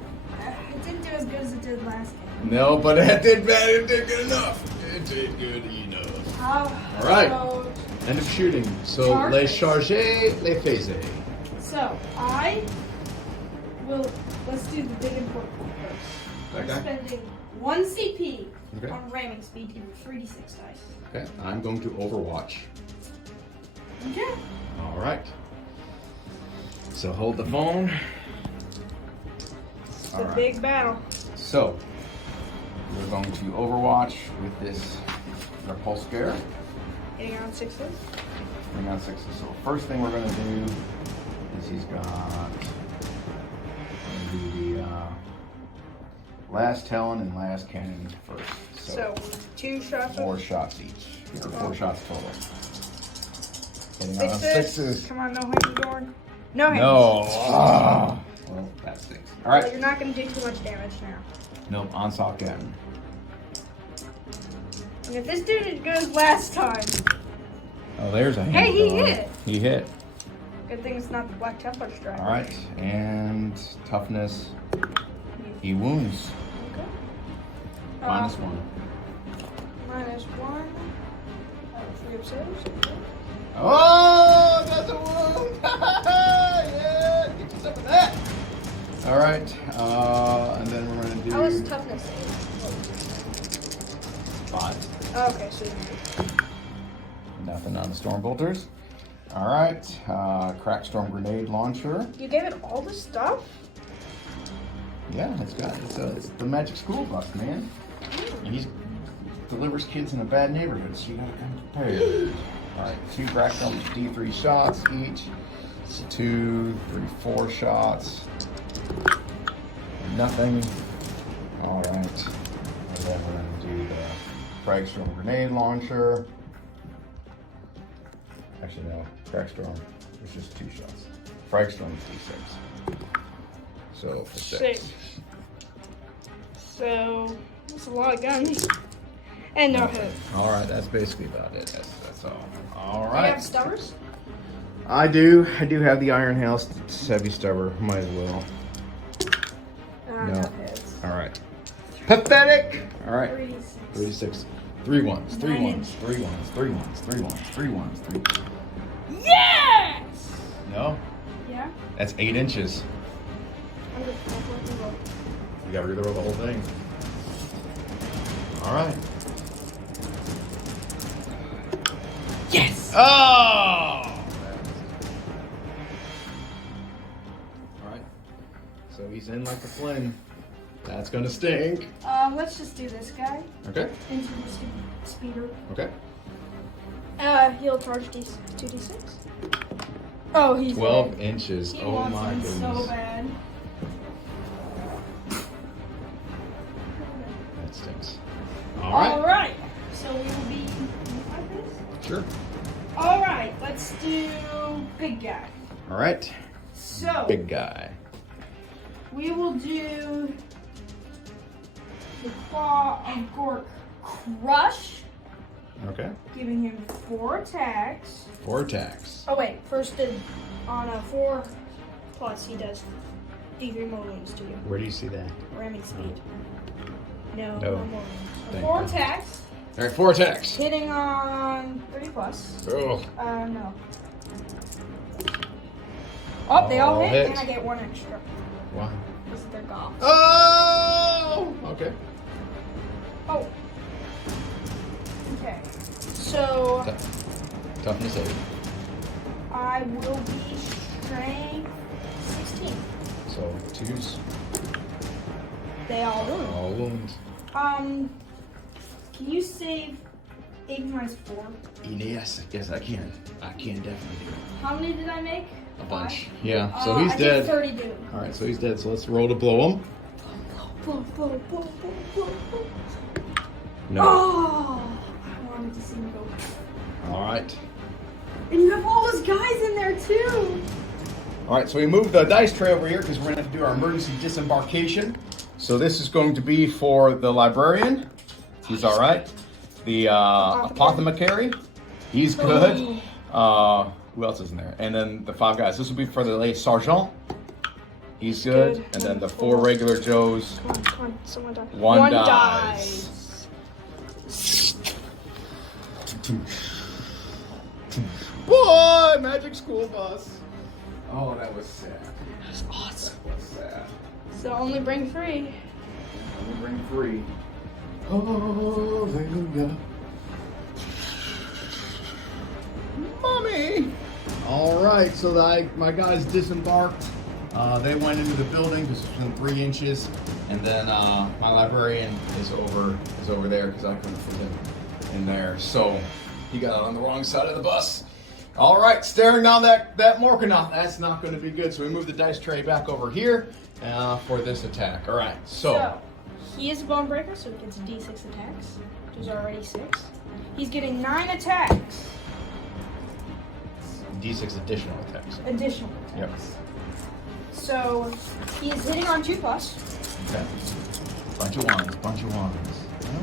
it didn't do as good as it did last game. No, but it did bad. It did good enough. It did good enough. All right. So, End of shooting. So Charge. les charger, les phaser. so I will. Let's do the big important one first. I'm Okay. spending 1 CP Okay. on ramming speed to 3d6 dice. Okay. I'm going to Overwatch. Okay. All right. So hold the phone. It's All the right. big battle. So we're going to Overwatch with this repulse bear. Hitting on 6s. Bring on 6s. So first thing we're going to do is he's got the last talon and last cannon first. So 2 shots. 4 shots each. Or 4 shots total. Hitting on 6s. 6s. Come on, no hands dorn. No hands. No. Ah. Well, that stinks. All Well, right. you're not going to do too much damage now. Nope. Onslaught cannon. And if this dude is good as last time, Oh, there's a hand. Hey, he door. hit. He hit. good thing it's not the Black Templar strike. All right. And toughness. He wounds. Okay. -1. -1. 3 of 6. Oh, that's a wound! Yeah, get yourself in that. All right, and then we're gonna do How was toughness? 5. Oh, okay, so Nothing on the storm bolters. All right, crack storm grenade launcher. you gave it all the stuff? Yeah, it's the magic school bus, man. And he delivers kids in a bad neighborhood, so you gotta come prepared. All right, 2 crack storm D3 shots each. So 2, 3, 4 shots. Nothing. All right. And then we're going to do the Fragstorm grenade launcher. Actually, no. Fragstorm is just 2 shots. Fragstorm is D6. So for 6. So, that's a lot of guns. And no hits. All right, that's basically about it. That's all. All Do you right. have stubbers? I do have the Iron House heavy stubber. Might as well. No hits. All right. Pathetic. All right. 36. 36. 3 ones. 3 Nine ones. 3 ones. 3 ones. 3 ones. 3 ones. 3 ones. Yes! No, Yeah? that's 8 inches. I'm just roll. You gotta reload the whole thing. All right. Yes! Oh! All right. So he's in like the Flynn. That's gonna stink. Let's just do this guy Okay. into the speeder. Okay. He'll charge 2d6. Oh, he's 12 dead. inches. He Oh wants my him goodness. so bad. That stinks. All right. Alright. So we will be in 5 minutes. Sure. Alright, let's do big guy. All right. So Big guy. we will do the Claw of Gork Crush, Okay. giving him 4 attacks. 4 attacks. Oh wait, first on a 4 plus he does D3 more wounds to you. Where do you see that? Ramming speed. No, No. no more wounds. So Thank 4 God. attacks, All right, 4 attacks. hitting on 30 plus. Oh. No. Oh, they all All hit, hit. and I get 1 extra. Wow. Because they're golf. Oh. Okay. Oh. Okay. So Toughness 8. I will be strength 16. So 2s. They all wound. All wounds. Can you save 8 minus 4? Yes, I can. I can definitely do it. How many did I make? A bunch. 5? Yeah. So he's I dead. did 30 do. All right. So he's dead. So let's roll to blow him. No. Oh, I wanted to see him go. All right. And you have all those guys in there too. All right, so we moved the dice tray over here because we're going to have to do our emergency disembarkation. So this is going to be for the librarian. He's all right. The apothecary. He's good. Who else is in there? And then the 5 guys. This will be for the late sergeant. He's good. Good. And then the 4 regular Joes. Come on, someone die. 1 dies. Boy, magic school bus. Oh, that was sad. That was awesome. That was sad. So only bring 3. Only bring 3. Hallelujah. Mommy! All right, so my guys disembarked. They went into the building just within 3 inches, and then my librarian is over there because I couldn't fit him in there. So he got on the wrong side of the bus. All right, staring down that Morkanoth. That's not going to be good. So we move the dice tray back over here for this attack. All right, so he is a bone breaker, so he gets D6 attacks. There's already 6. He's getting 9 attacks. D6 additional attacks. Additional attacks. Yep. So he is hitting on 2 plus. Okay. Bunch of wands. Oh,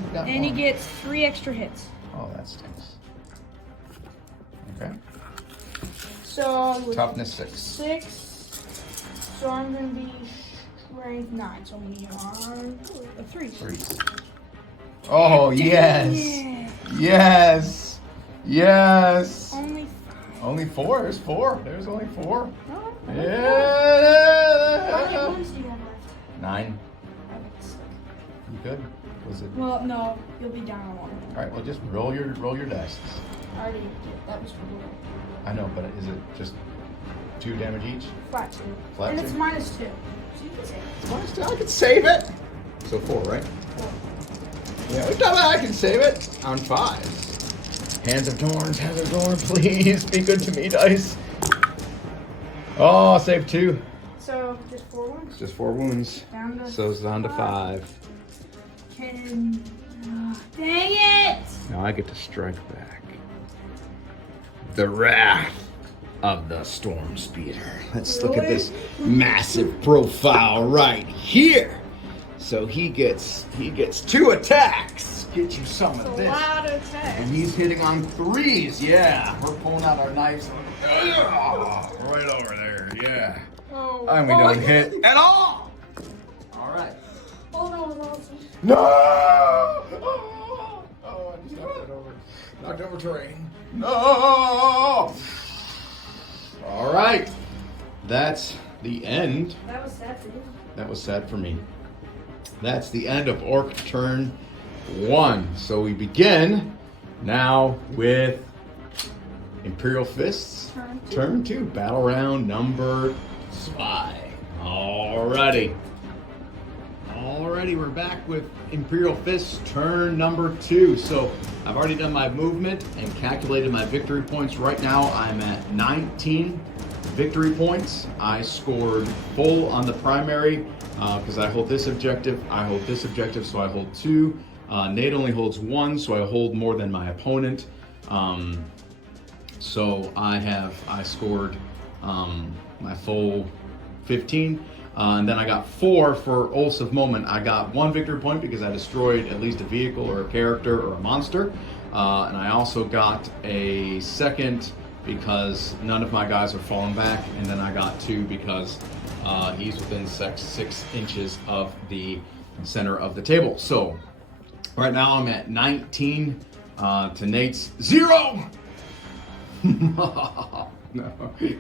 we got And he one. gets 3 extra hits. Oh, that stinks. Okay. So with Toughness 6. 6. So I'm gonna be strength 9. So I'm gonna get on a 3. 3s. Oh, yes. Yeah. Yes. Yes. Only 5. Only 4. There's 4. There's only 4. No. How many Yeah. wounds do you have left? 9. Okay, sick. You good? Was it? Well, no, you'll be down on 1. All right. Well, just roll your dice. I already did. That was for you. I know, but is it just 2 damage each? Flat 2. Flat And 2? it's -2. So you can save it. Well, still, I can save it. So 4, right? 4. Yeah, we've done that. I can save it on 5s. Hands of Thorns, please be good to me, dice. Oh, save 2. So just 4 wounds. Just 4 wounds. Down to So it's down to 5. 10. Dang it! Now I get to strike back. The wrath of the Storm Speeder. Let's look at this massive profile right here. So he gets 2 attacks. Get you some of It's a this. lot of attacks. And he's hitting on 3s. Yeah, we're pulling out our knives. Right over there. Yeah. Oh, And we don't hit at all. All right. Oh, that was awesome. No! Oh, I just knocked that over. Knocked over terrain. No! All right. That's the end. That was sad for you. That was sad for me. That's the end of Orc turn 1. So we begin now with Imperial Fists. Turn 2. Battle round number 5. Alrighty. Alrighty, we're back with Imperial Fists turn number 2. So I've already done my movement and calculated my victory points. Right now I'm at 19 victory points. I scored full on the primary because I hold this objective. I hold this objective, so I hold 2. Nate only holds 1, so I hold more than my opponent. So I scored my full 15. And then I got 4 for Oaths of Moment. I got 1 victory point because I destroyed at least a vehicle or a character or a monster. And I also got a 2nd because none of my guys are falling back. And then I got 2 because he's within 6 inches of the center of the table. So right now I'm at 19 to Nate's 0. No,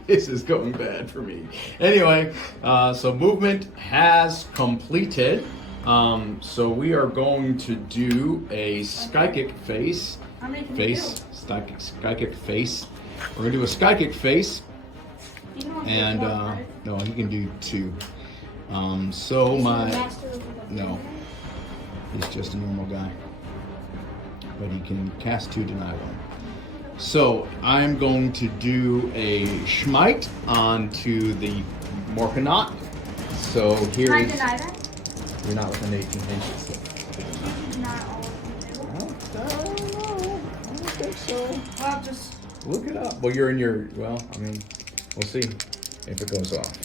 this is going bad for me. Anyway, so movement has completed. So we are going to do a Skykick face. How many can Skykick face. We're gonna do a Skykick face. And no, he can do 2. So my no, he's just a normal guy, but he can cast 2, deny 1. So I'm going to do a Schmite onto the Morkanaut. So here Can I is. deny that? You're not within 18 inches. So. Not all of them. I don't know. I don't think so. Well, just Look it up. Well, you're in your. Well, I mean, we'll see if it goes off.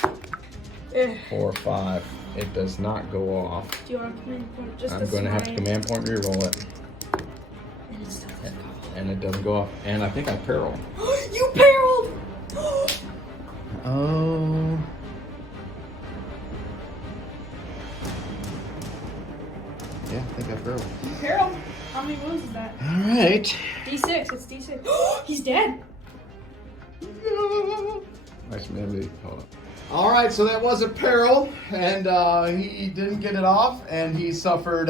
4 or 5. It does not go off. do you want to command point? Just I'm going to have to command point reroll it. And it's still And it doesn't go off. And I think I peril. You perilled! Oh. Yeah, I think I peril. You perilled? How many wounds is that? All right. D6, it's D6. He's dead! Actually, maybe. Hold on. All right, so that was a peril, and he didn't get it off, and he suffered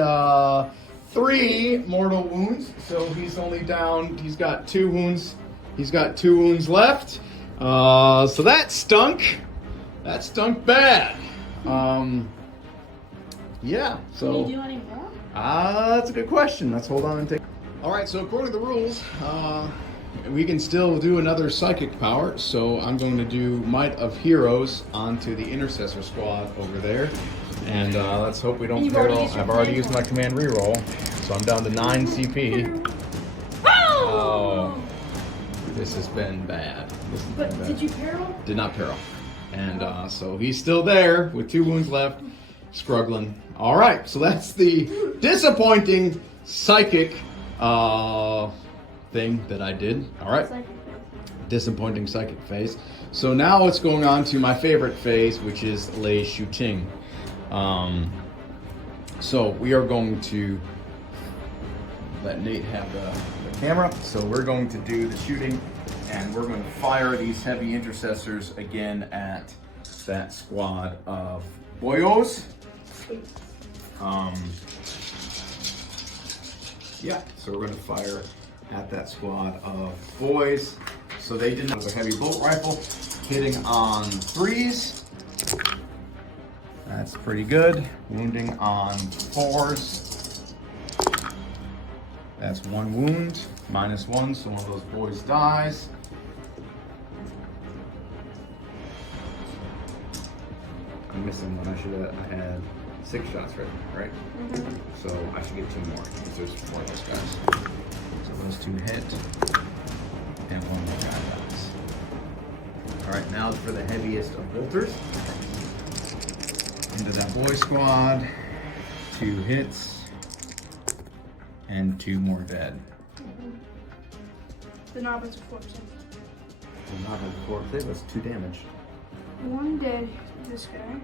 3 mortal wounds. So he's only down. He's got 2 wounds. He's got 2 wounds left. So that stunk. That stunk bad. Yeah. So. Can you do any more? That's a good question. Let's hold on and take. All right. So according to the rules, we can still do another psychic power. So I'm going to do Might of Heroes onto the Intercessor squad over there, and let's hope we don't You've already peril. used your I've already command used my command reroll, so I'm down to 9 CP. Oh, this has been bad. This has But been bad. did you peril? Did not peril. And so he's still there with 2 wounds left, struggling. All right, so that's the disappointing psychic thing that I did. All right, disappointing psychic phase. So now it's going on to my favorite phase, which is lay shooting. So we are going to let Nate have the camera. So we're going to do the shooting, and we're going to fire these heavy intercessors again at that squad of boyos. Yeah, so we're going to fire at that squad of boys. So they didn't have a heavy bolt rifle, hitting on 3s. That's pretty good. Wounding on 4s. That's 1 wound, -1, so one of those boys dies. I'm missing one. I had 6 shots ready, right? Mm-hmm. So I should get 2 more because there's 4 of those guys. So those 2 hit, and 1 more guy dies. All right, now for the heaviest of bolters. Into that boy squad, 2 hits, and 2 more dead. Mm-hmm. The knob is a corpse. Well, not on 4, that's 2 damage. 1 dead, this guy.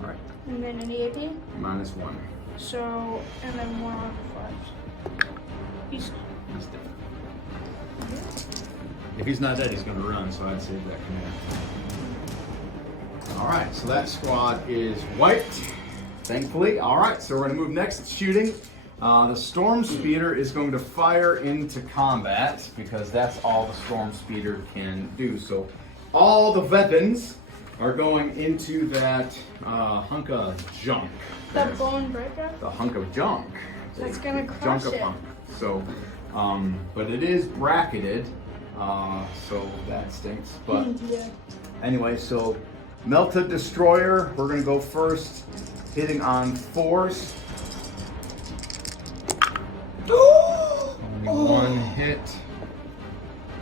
All right, And then any AP? -1. So, and then 1 on 5s. He's He's dead. If he's not dead, he's going to run, so I'd save that command. All right, so that squad is wiped, thankfully. All right, so we're going to move next. It's shooting. The Storm Speeder is going to fire into combat because that's all the Storm Speeder can do. So all the weapons are going into that hunk of junk. that bone breaker. The hunk of junk. That's gonna crush Junk of it. hunk. So, but it is bracketed, so that stinks. But Yeah. anyway, so Melted Destroyer, we're gonna go first, hitting on 4s. Only 1 hit.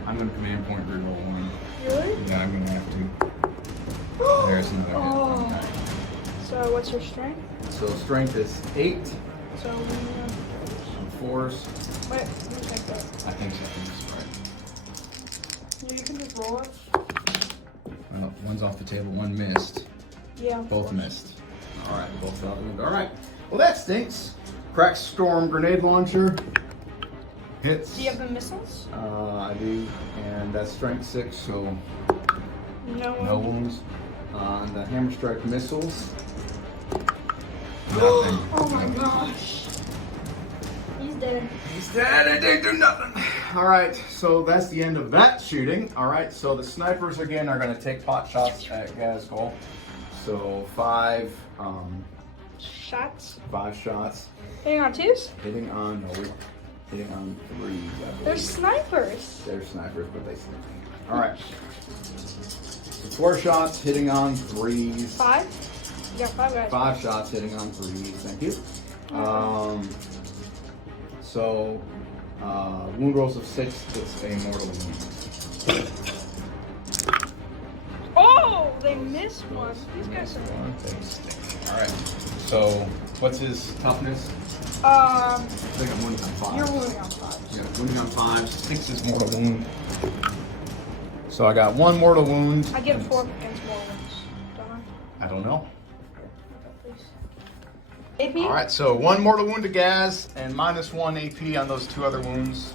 I'm gonna command point reroll 1. Really? Yeah, I'm gonna have There's another hit. Oh. Okay. So what's your strength? So strength is 8 So on 4s. wait, let me check that. I think so. Yeah, you can just roll it. Well, one's off the table, one missed. Yeah. Both missed. All right, both fell out. All right. Well, that stinks. Crack Storm grenade launcher. Hits. Do you have the missiles? I do, and that's strength 6, so no wounds. And the Hammer Strike missiles. Nothing. Oh my gosh. He's dead. He's dead. It didn't do nothing. All right, so that's the end of that shooting. All right, so the snipers again are going to take pot shots at Gazgul. So 5 Shots. shots. Hitting on 2s? Hitting on 3s. I believe. They're snipers. They're snipers, but they snipe. All right. So 4 shots hitting on 3s. 5? You got 5 guys. 5 shots hitting on 3s. Thank you. So wound rolls of 6. It's a mortal wound. Oh, they missed one. These guys are. All right. So what's his toughness? I think I'm wounding on 5. You're wounding on 5. Yeah, wounding on 5. 6 is mortal wound. So I got 1 mortal wound. I get 4 against mortal wounds. Don't I? I don't know. Please. AP? All right, so 1 mortal wound to Gaz and -1 AP on those 2 other wounds.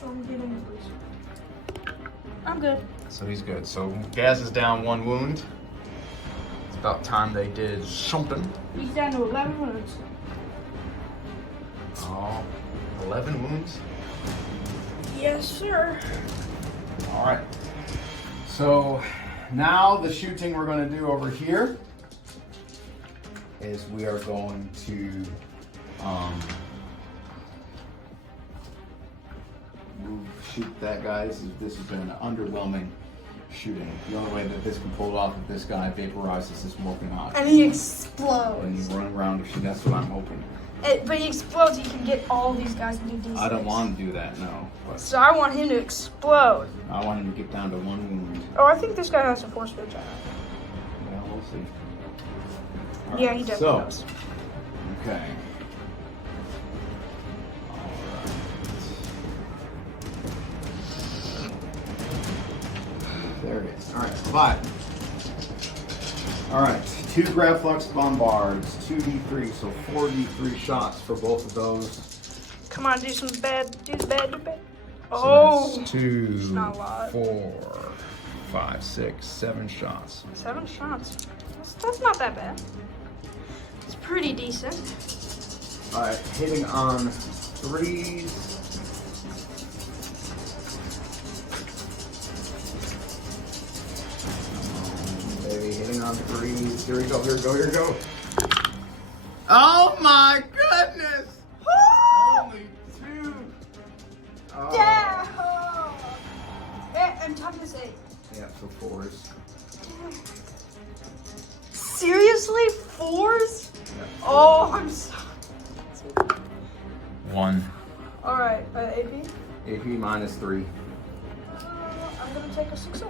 So I'm getting please. I'm good. So he's good. So Gaz is down 1 wound. It's about time they did something. He's down to 11 wounds. Oh, 11 wounds? Yes, sir. All right. So now the shooting we're going to do over here is we are going to shoot that guy. This has been an underwhelming shooting. The only way that this can pull it off is this guy vaporizes this morphing hot. And he And explodes. you run around and shoot. That's what I'm hoping. But he explodes, he can get all these guys to do these I don't things. want to do that, no. But So I want him to explode. I want him to get down to 1 wound. Oh, I think this guy has a force field giant. Well, we'll see. All Yeah, right, he definitely does. Okay. Alright. There it is. Alright, 5. Alright, 2 Gravflux Bombards, 2d3, so 4d3 shots for both of those. Come on, do some bad. Do the bad. So Oh, that's 2, not a lot. 4, 5, 6, 7 shots. 7 shots. That's not that bad. It's pretty decent. Alright, hitting on 3s. Baby, hitting on 3s. Here we go, here we go, here we go. Oh my goodness! Only 2. Oh. Yeah. And toughness 8. Yeah, so 4s. Seriously, 4s? Yeah. Oh, I'm so. 1. All right, AP. AP -3. I'm gonna take a 6.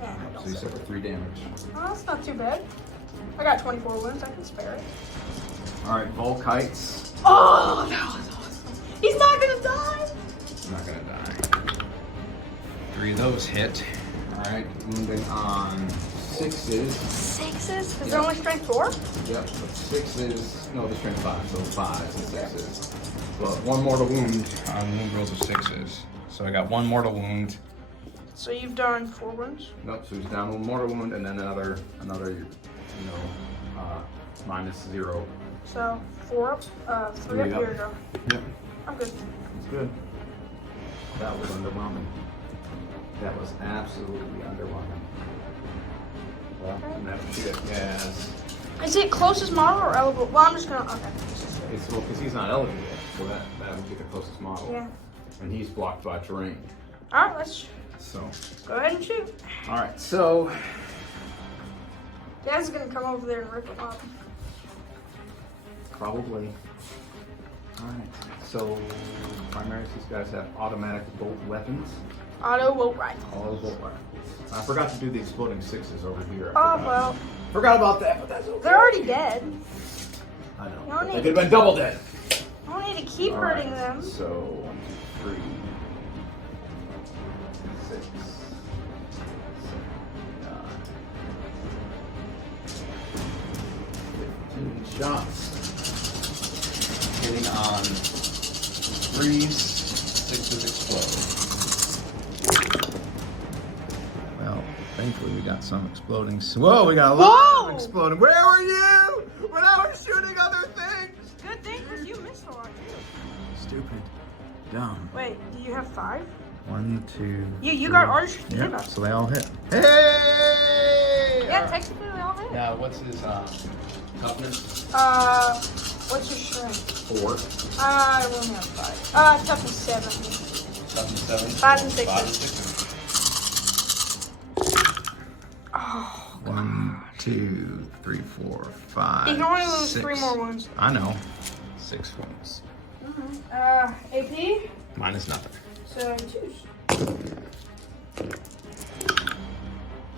Yeah, So you suffer 3 damage. oh, that's not too bad. I got 24 wounds. I can spare it. Alright, Volkites. Oh, that was awesome. He's not gonna die. I'm not gonna die. 3 of those hit. Alright, wounding on 6s. 6s? Is there only strength 4? Yep, but 6s. No, the strength 5, so 5s and 6s. But 1 mortal wound on wound rolls of 6s. So I got 1 mortal wound. So you've done 4 wounds? Nope, so he's down 1 mortal wound and then another, -0. So 4 up, 3 up. Three up. Here we go. Yep, I'm good. it's good. That was underwhelming. That was absolutely underwhelming. Well, I'm gonna have to shoot at Gaz. Is it closest model or eligible? Well, I'm just gonna. Okay. It's well, because he's not eligible, so that would be the closest model. Yeah. And he's blocked by terrain. All right, let's So, go ahead and shoot. all right, so Dad's gonna come over there and rip him up. probably. All right, So primaries, these guys have automatic bolt weapons. Auto bolt rifle. All bolt rifles. I forgot to do the exploding sixes over here. Oh, well. Forgot about that, but that's okay. They're already dead. I know. You don't They need- could have been double dead. I don't need to keep All hurting right, them. So 1, 2, 3, 6, 7, 15 shots. Hitting on 3s, 6s explode. Well, thankfully we got some exploding. Whoa, we got a lot of exploding. Where were you when I was shooting other things? Good thing, because you missed a lot, too. Stupid. Dumb. Wait, do you have 5? 1, 2. You got ours. Yeah, so they all hit. Hey! Yeah, technically we all hit. Now, what's his toughness? What's your strength? 4. I only have 5. Toughness 7. Toughness 7. 5 and 6. 5 and 6. Oh, 1, 2, 3, 4, 5. you can only lose 6. 3 more wounds. I know. 6 wounds. AP? Minus nothing. So 2s.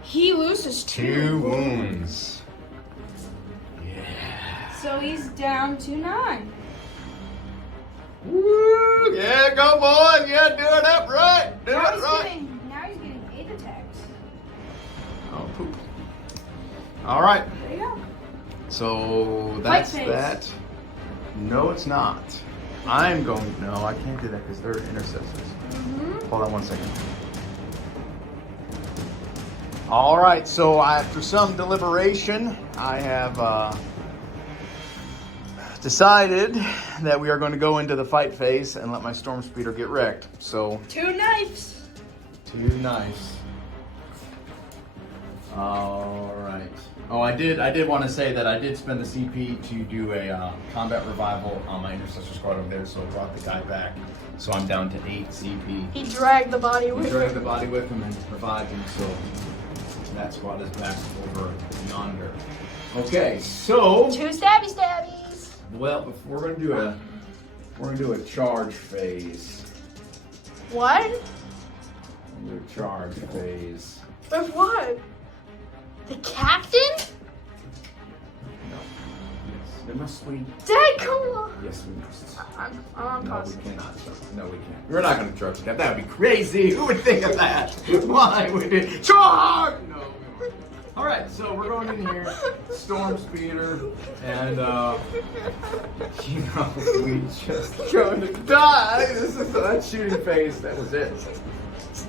He loses 2 wounds. Yeah. So he's down to 9. Woo! Yeah, go boy! Yeah, do it up right! Do Now it he's right! getting 8 attacks. Oh, poop. Alright, There you go. so that's phase. that. No, it's not. I'm going. No, I can't do that because they're intercessors. Hold on 1 second. Alright, so after some deliberation, I have decided that we are going to go into the fight phase and let my storm speeder get wrecked. So 2 knives. 2 knives. All right. Oh, I did want to say that I did spend the CP to do a combat revival on my intercessor squad over there, so I brought the guy back. So I'm down to 8 CP. He dragged the body He with dragged the body with him and revived him, so that squad is back over yonder. Okay, so 2 stabbies. well, if we're gonna do a charge phase. What? We're gonna do a charge phase. With what? The captain? No. Yes. Must we? Dad, come on. Yes, we must. I'm on No, pause. we cannot. No, we can't. We're not going to charge the cap. That would be crazy. Who would think of that? Why would it? Charge! No, we won't. All right, so we're going in here. Storm speeder, and we just going to die. This is that shooting phase. That was it.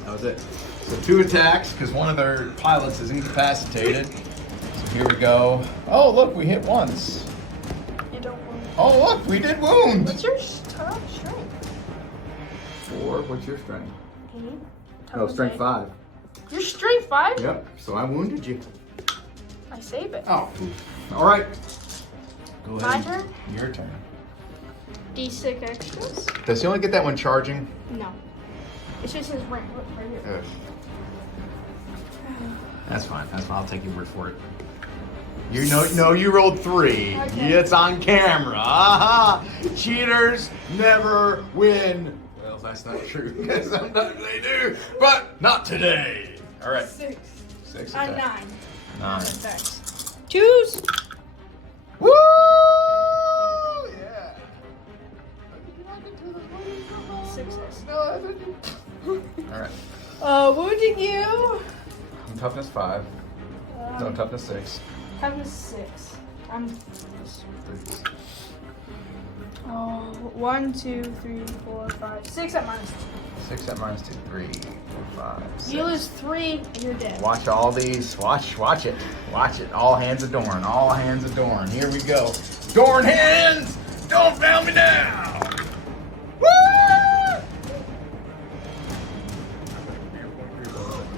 That was it. So 2 attacks because one of their pilots is incapacitated. So here we go. Oh, look, we hit once. You don't want. Oh, look, we did wound. What's your strength? 4. What's your strength? Mhm. No, strength 5. Your strength 5? Yep. So I wounded you. I save it. Oh. All right. Go My ahead. turn? Your turn. D6 extras? Does he only get that one charging? No. It's just his rank. Look, right here. Ugh. That's fine. That's fine. I'll take your word for it. You know, no, you rolled 3. Okay. It's on camera. Aha! Cheaters never win. Well, that's not true because sometimes they do, but not today. All right. 6. 6 9. attacks. 9. Attacks. 2s. Woo! Yeah. 6s. All right. Wounding you. Toughness 5. No, toughness 6. Toughness 6. I'm. 3. Oh, 1, 2, 3, 4, 5, 6 at minus 6 at minus 2. 3, 4, 5, 6. 2. You lose 3 and you're dead. Watch all these. Watch it. Watch it. All hands adorn. All hands adorn. Here we go. Dorn hands! Don't fail me now! Woo!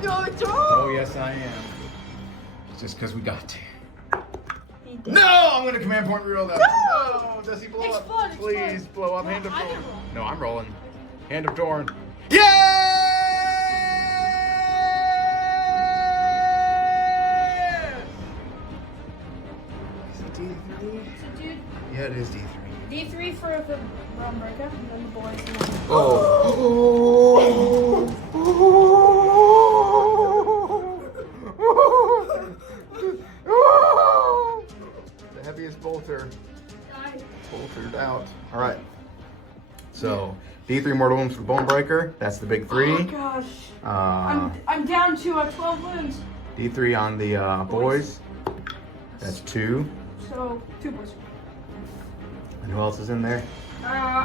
No, don't! Oh, yes, I am. Just because we got to. He did. No! I'm going to command point reroll that. No! Does he blow Explode, up? explode. Please blow up. No, Hand of I Dorn. can roll. No, I'm rolling. Hand of Dorn. Yeah! Is it D3? So, dude, Yeah, it is D3. D3 for the realm breaker, and then the boys. And then... The heaviest bolter. Boltered out. All right. So D3 mortal wounds for the bone breaker. That's the big 3. Oh gosh. I'm down to 12 wounds. D3 on the boys. That's 2. So 2 boys. And who else is in there?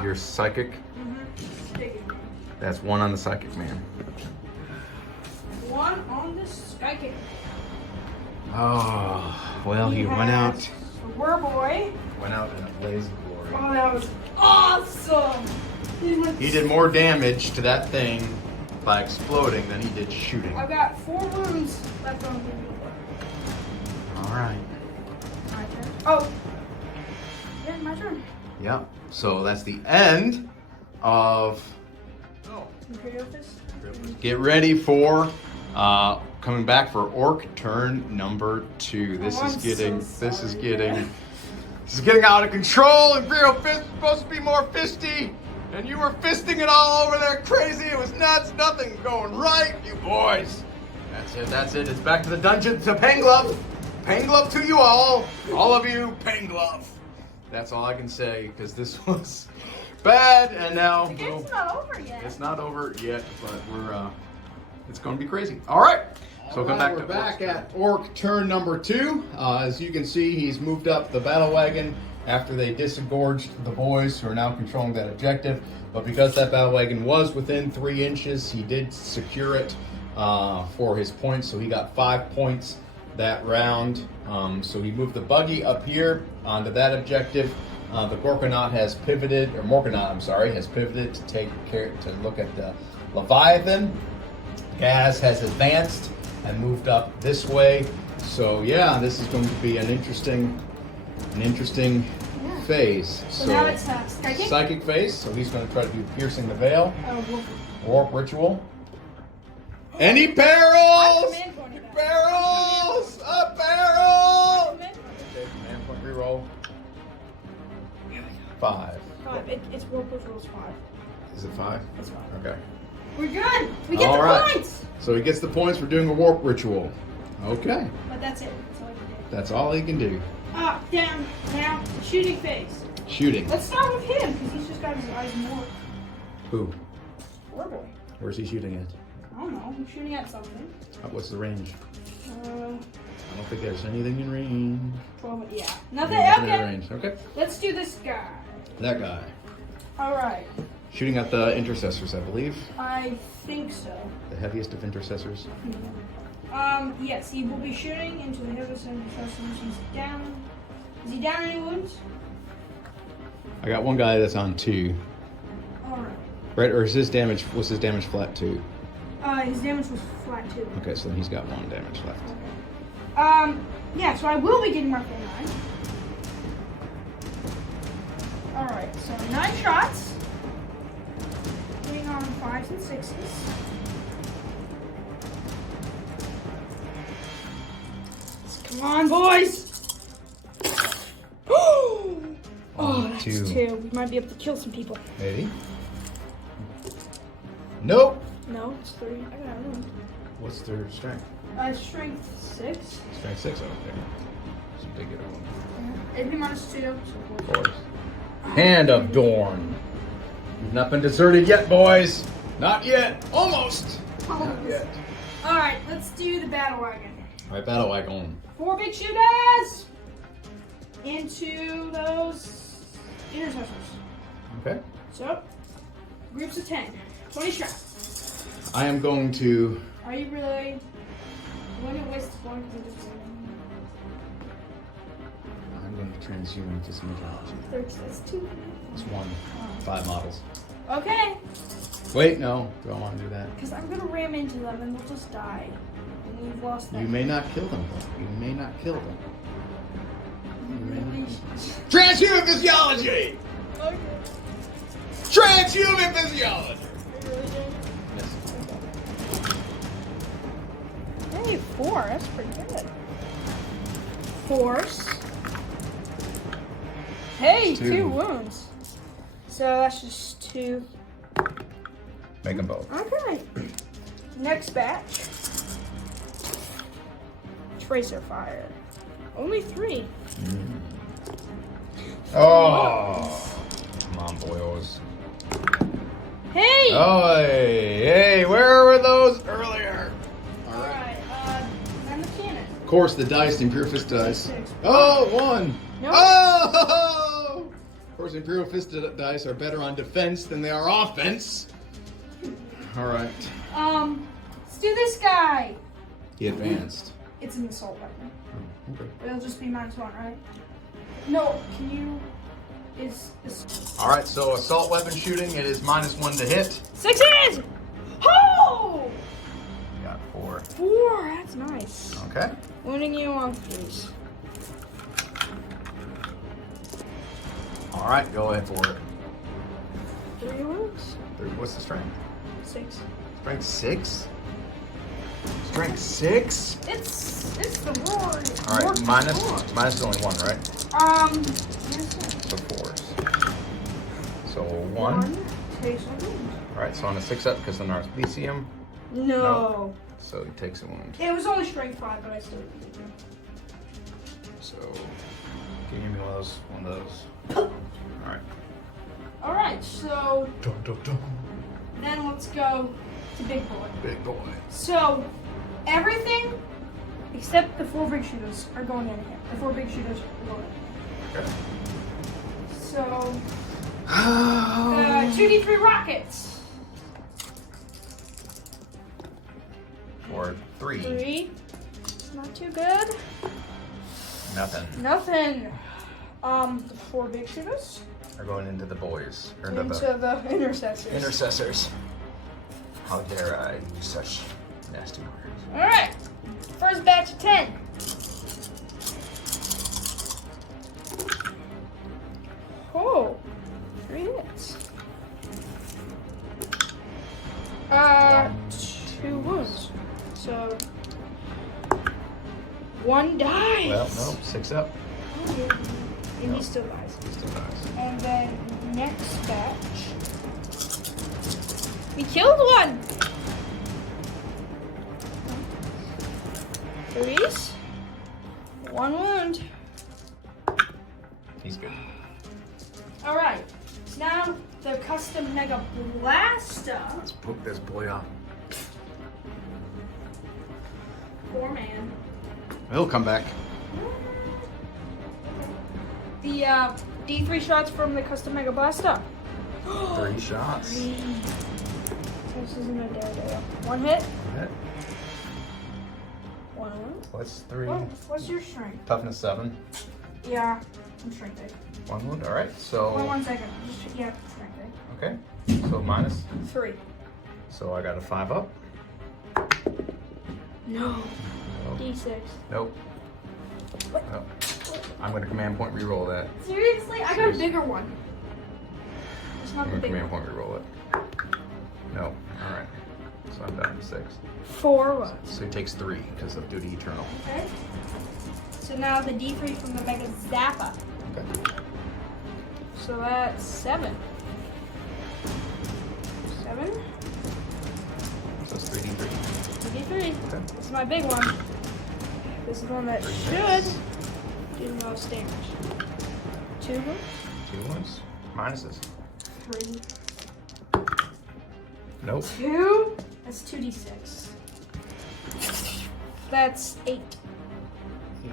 Your psychic. Mm-hmm. That's 1 on the psychic man. 1 on the psychic. Oh, well, he went out. We're boy. Went out in a blaze of glory. Oh, that was awesome. He did more damage to that thing by exploding than he did shooting. I've got 4 wounds left on me. All right. My turn. Oh. Yeah, my turn. Yep. So that's the end of. Imperial Fists. Get ready for coming back for Orc turn number 2. This is getting out of control. Imperial Fist is supposed to be more fisty, and you were fisting it all over there crazy. It was nuts. Nothing going right, you boys. That's it. It's back to the dungeon. To Pain Glove. Pain Glove to you all of you. Pain Glove. That's all I can say because this was bad, and now The game's not over yet. it's not over yet, but it's going to be crazy. All right. So we're back at Orc turn number 2. As you can see, he's moved up the battle wagon after they disengorged the boys who are now controlling that objective. But because that battle wagon was within 3 inches, he did secure it for his points. So he got 5 points that round. So he moved the buggy up here onto that objective. The Gorkanaut has pivoted, or Morkanaut, I'm sorry, has pivoted to look at the Leviathan. Gaz has advanced and moved up this way. So yeah, this is going to be an interesting phase. So now it's psychic. Psychic phase. So he's going to try to do piercing the veil. Warp ritual. Any barrels? Barrels! A barrel! Okay, command point reroll. 5. 5. It's Warp Ritual's 5. Is it 5? It's 5. Okay. We're good. We get All the right. points. So he gets the points for doing a warp ritual. Okay. But that's it. That's all I can do. That's all he can do. Down. Now, shooting phase. Shooting. Let's start with him, because he's just got his eyes more. Who? Warboy. Where's he shooting at? I don't know. He's shooting at something. What's the range? Uh, I don't think there's anything in range. 12. Yeah. Nothing. Nothing in Okay. range. Okay. Let's do this guy. That guy. All right. Shooting at the intercessors, I believe. I think so. The heaviest of intercessors. Yes, he will be shooting into the heaviest of intercessors. He's down. Is he down any wounds? I got one guy that's on 2. All right. Right, or is his damage? Was his damage flat 2? His damage was flat too. Okay, so then he's got 1 damage left. Yeah, so I will be getting my full 9. Alright, so 9 shots. Hitting on 5s and 6s. Come on, boys! Oh, that's 2. 2. We might be able to kill some people. Maybe. Nope. No, it's 3. I got room. What's their strength? Strength 6. Strength 6. Okay. So they get a 1. AP minus 2. Of course. Hand of Dorn. You've not been deserted yet, boys. Not yet. Almost. Not yet. Alright, let's do the battle wagon. All right, battle wagon. 4 big shooters into those intercessors. Okay. So, groups of 10. 20 shots. I am going to. Are you really going to waste one? I'm going to transhuman into some mythology. That's 2. It's 1. 5 models. Okay. Wait, no. Do I want to do that? Because I'm going to ram into them and they'll just die. And we've lost them. You may not kill them. You may not kill them. Transhuman physiology! Okay. Transhuman physiology! Yes. Hey, 4. That's pretty good. Force. Hey, Two. 2 wounds. So that's just 2. Make them both. Okay. Next batch. Tracer fire. Only 3. Oh, come on, boys. Hey! Oh, hey, where were those earlier? All right. Alright, then the cannon. Of course, the dice, the Imperial Fist dice. 6. Oh, 1. Nope. Oh! Of course, Imperial Fist dice are better on defense than they are offense. All right. Let's do this guy. He advanced. It's an assault weapon. Okay. It'll just be -1, right? No, can you... All right, so assault weapon shooting, it is -1 to hit. 6 hits! Oh! Got 4. 4, that's nice. Okay. Wounding you on 3s. All right, go ahead for it. 3 wounds? What's the strength? 6. Strength 6? Strength 6? It's the war. All right, minus only 1, right? Yes, sir. So 4s. So 1. Takes a wound. All right, so on a 6-up, because then our Lyceum, No. so he takes a wound. It was only strength 5, but I still did it. So, can you give me one of those? All right. Alright, so Dun, dun, dun. then let's go to Big Boy. Big boy. So, everything except the 4 big shooters are going in here. The 4 big shooters are going in here. Okay. So, 2d3 rockets. For 3. 3. Not too good. Nothing. Nothing. The 4 big shooters They're going into the boys. Or into the intercessors. intercessors. How dare I use such nasty words? Alright. First batch of 10. Oh. 3 hits. 2 wounds. So 1 dies. Well, no, 6 up. And he still dies. Still dies. And then next batch. We killed 1. 3s. 1 wound. He's good. Alright. Now the custom Mega Blaster. Let's poke this boy up. 4-man. He'll come back. The D3 shots from the custom Mega Blaster. 3 shots. 3. So this isn't a daredevil. 1 hit. Hit. 1 wound. What's 3? What's your strength? Toughness 7. Yeah, I'm strength 8. 1 wound. All right. So. Hold on 1 second. Just, yeah, strength Okay. So minus. 3. So I got a 5 up. No. Nope. D6. Nope. What? Nope. I'm gonna command point reroll that. Seriously? I got a bigger one. It's not I'm the gonna big command one. point reroll it. No. All right. So I'm down to 6. 4 wounds. So he takes 3 because of duty eternal. Okay. So now the D3 from the Mega Zappa. Okay. So that's 7. 7. So it's 3d3. D3. Okay. This is my big one. This is one that should do the most damage. 2 wounds. 2 wounds. Minuses. 3. Nope. 2. That's 2d6. That's 8. 8.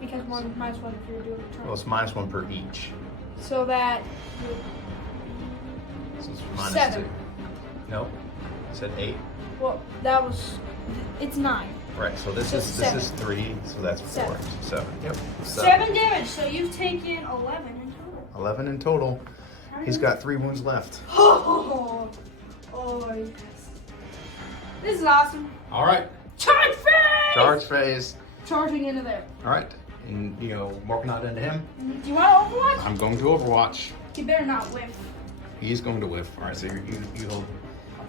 Because 1 minus 1 if you're doing a turn. Well, it's -1 per each. So that. So it's minus 7. 2. Nope. I said 8. Well, that was. It's 9. Right. So this So is 7. 3. So that's 4. 7. 7. Yep. 7 damage. So you've taken 11 in total. 11 in total. He's got 3 wounds left. Oh, yes. This is awesome. All right. Charge phase! Charge phase. Charging into there. All right. And working out into him. Do you want to Overwatch? I'm going to Overwatch. You better not whiff. He's going to whiff. All right. So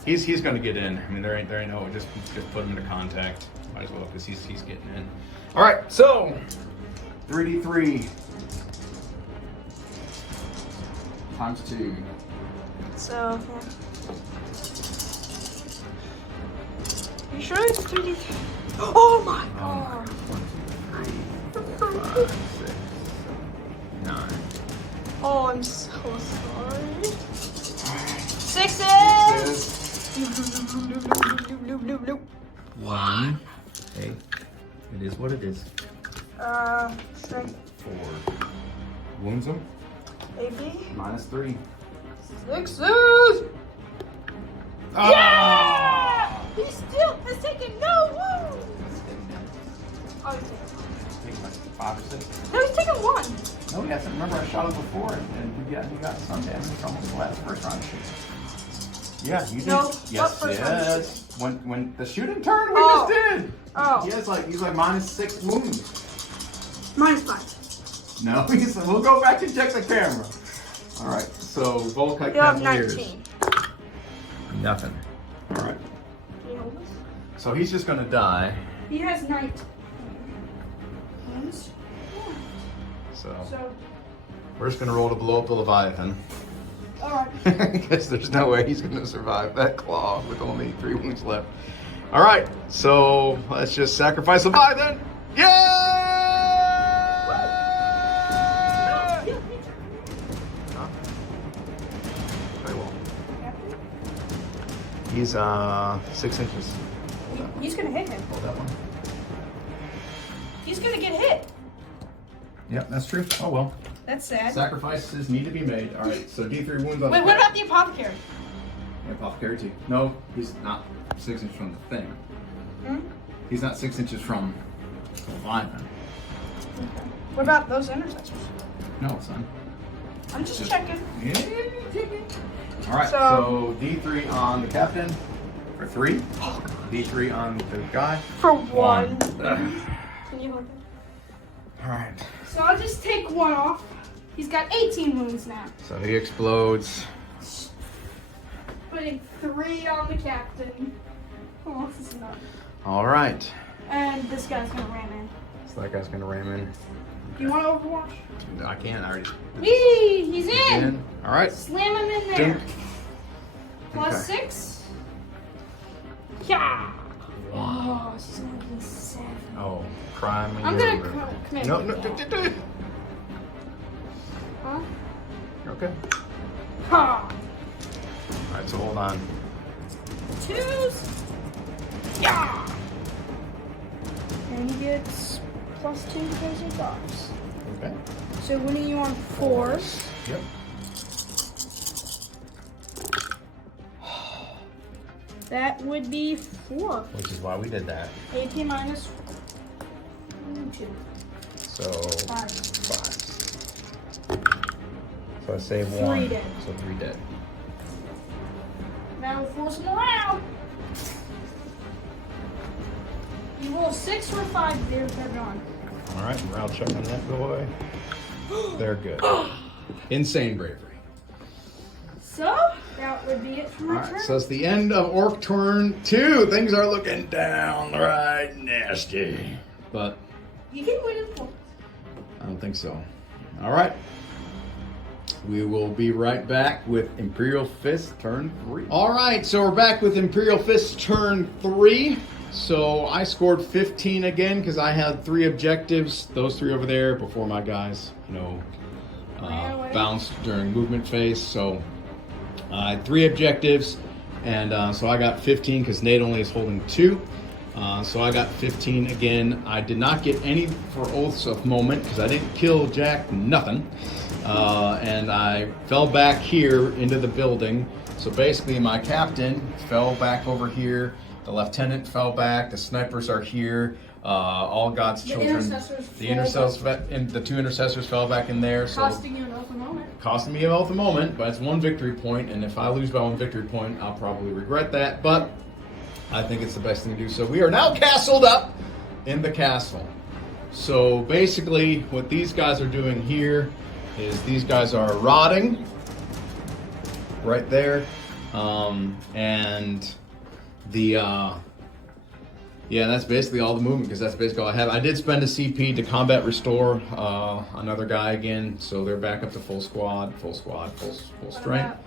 he's going to get in. I mean, there ain't no just put him into contact. Might as well because he's getting in. All right. So 3d3. times 2. So, you sure it's 3D? Oh my god! 5, 6, 9. Oh, I'm so sorry. Sixes! 1. Hey, it is what it is. Strength 4. Wounds him. AP. Minus 3. Sixes! Ah! Yeah! He still has taken no wounds! Oh, he's taken 5 or 6. no, he's taken 1. No, he hasn't. Remember, I shot him before, and you got some damage. It's almost the last first round shoot. Yeah, you did. No, Yes, not first round yes. When the shooting turn, we Oh. just did. Oh. He's like minus 6 wounds. Minus 5. No, we'll go back and check the camera. All right, so Volkite You have Cavaliers. 19. Nothing. All right. Can you hold this? So he's just gonna die. He has 19. Wounds. So So, we're just gonna roll to blow up the Leviathan. alright. Because there's no way he's gonna survive that claw with only 3 wounds left. All right, so let's just sacrifice Leviathan. Yeah! Huh? Very well. He's 6 inches. He's gonna hit him. Hold that one. He's gonna get hit. Yep, that's true. Oh well. That's sad. Sacrifices need to be made. All right, so D3 wounds on Wait, the what about the apothecary? Yeah, Apothecary too. No, he's not 6 inches from the thing. Hmm? He's not 6 inches from the Leviathan. Okay. What about those intercessors? No, son. I'm just checking. All right, So- so D3 on the captain for 3. D3 on the guy. For 1. Ugh. Can you hold it? All right. So I'll just take 1 off. He's got 18 wounds now. So he explodes. Putting 3 on the captain. Oh, this is not. All right. And this guy's gonna ram in. So that guy's gonna ram in. Do you want to overwatch? I can't. I already. Yee! He's in! All right. Slam him in there. Dink. Plus Okay. 6. Yeah! Oh, she's gonna be 7. Oh, crime. I'm gonna commit. No, no. Huh? Okay. Ha! All right, so hold on. 2s. Yeah! And he gets plus 2 because he dodges. Okay. So when are you on 4s? Yep. That would be 4. Which is why we did that. AP minus 2. So 5. 5. So I save 3 1. dead. So 3 dead. Now we'll force him around. You roll 6 or 5, they're gone. All right, round check on that boy. They're good. Insane bravery. So, that would be it for All my right, turn. so it's the end of Orc turn 2. Things are looking downright nasty. But You can win in 4. I don't think so. All right. We will be right back with Imperial Fists turn 3. All right, so we're back with Imperial Fists turn 3. So I scored 15 again because I had 3 objectives. Those 3 over there before my guys, bounced during movement phase. So I had 3 objectives, and so I got 15 because Nate only is holding 2. So I got 15 again. I did not get any for Oaths of Moment because I didn't kill Jack nothing. And I fell back here into the building. So basically my captain fell back over here. The lieutenant fell back. The snipers are here. All God's children. The 2 intercessors fell back in there. So Costing you an oath a moment. costing me an oath a moment, but it's 1 victory point, and if I lose by 1 victory point, I'll probably regret that, but I think it's the best thing to do. So we are now castled up in the castle. So basically what these guys are doing here is these guys are rotting right there, and the Yeah, that's basically all the movement because that's basically all I have. I did spend a CP to combat restore another guy again, so they're back up to full squad, full strength.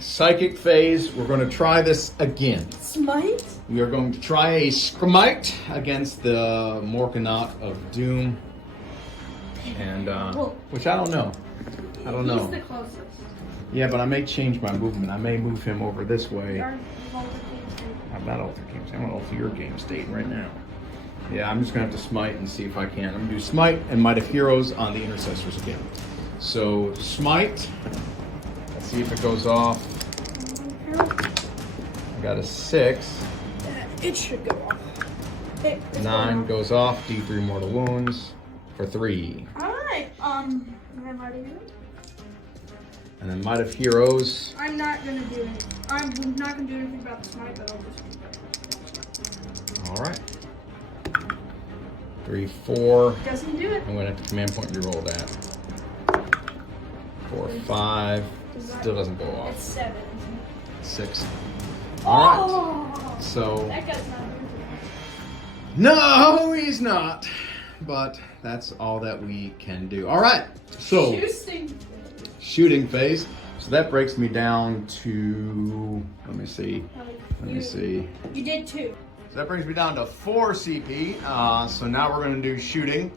Psychic phase, we're going to try this again. Smite? We are going to try a Smite against the Morkanok of Doom, and which I don't know. I don't know. He's the closest. Yeah, but I may change my movement. I may move him over this way. Our Volta game state. I'm not alter game state. I'm gonna alter your game state right now. Yeah, I'm just gonna have to smite and see if I can. I'm gonna do smite and might of heroes on the intercessors again. So smite. Let's see if it goes off. I got a 6. It should go off. It's 9 goes off. D3 mortal wounds for 3. Alright, And then what do you do? And then might of heroes. I'm not gonna do it. I'm not gonna do anything about the smite, but I'll just. All right. 3, 4. Doesn't do it. I'm gonna have to command point reroll that. 4, 5. Still doesn't go off. It's 7. 6. All right. Oh! So That guy's not doing it. no, he's not. But that's all that we can do. All right. So shooting phase. So that breaks me down to. Let me see. You did 2. So that brings me down to 4 CP. So now we're going to do shooting.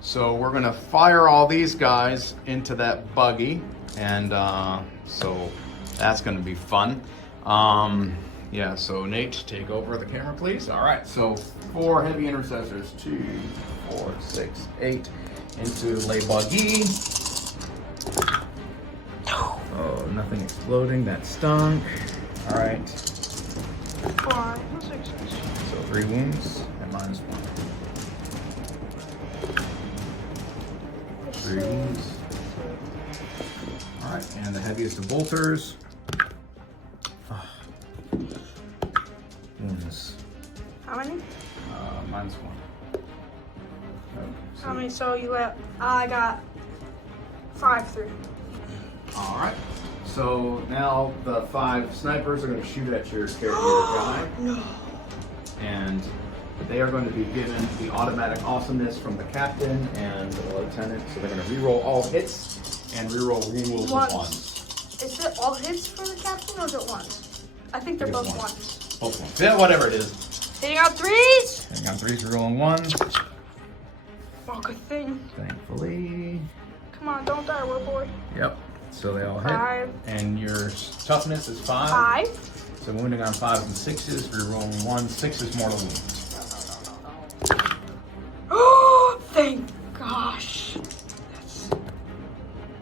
So we're going to fire all these guys into that buggy. And so that's going to be fun. Yeah, so Nate, take over the camera, please. All right, so 4 heavy intercessors. 2, 4, 6, 8 into the lay buggy. Oh, nothing exploding. That stunk. All right. 5, 6. So 3 wounds and -1. 3 wounds. All right, and the heaviest of bolters. Wounds. How many? -1. So, How many? So you let. I got 5 through. all right. So now the 5 snipers are going to shoot at your character guy. No. And they are going to be given the automatic awesomeness from the captain and the lieutenant. So they're going to reroll all hits and reroll rules of Once. 1s. Is it all hits for the captain or is it 1? I think they're both It's 1s. Both ones. Yeah, whatever it is. Hitting out 3s! Hitting on 3s, rerolling 1s. Oh, good thing. Thankfully. Come on, don't die, little boy. Yep. So they all hit. 5. And your toughness is 5. 5. So wounding on 5s and 6s, rerolling 1. 6 is mortal wound. Oh, thank gosh.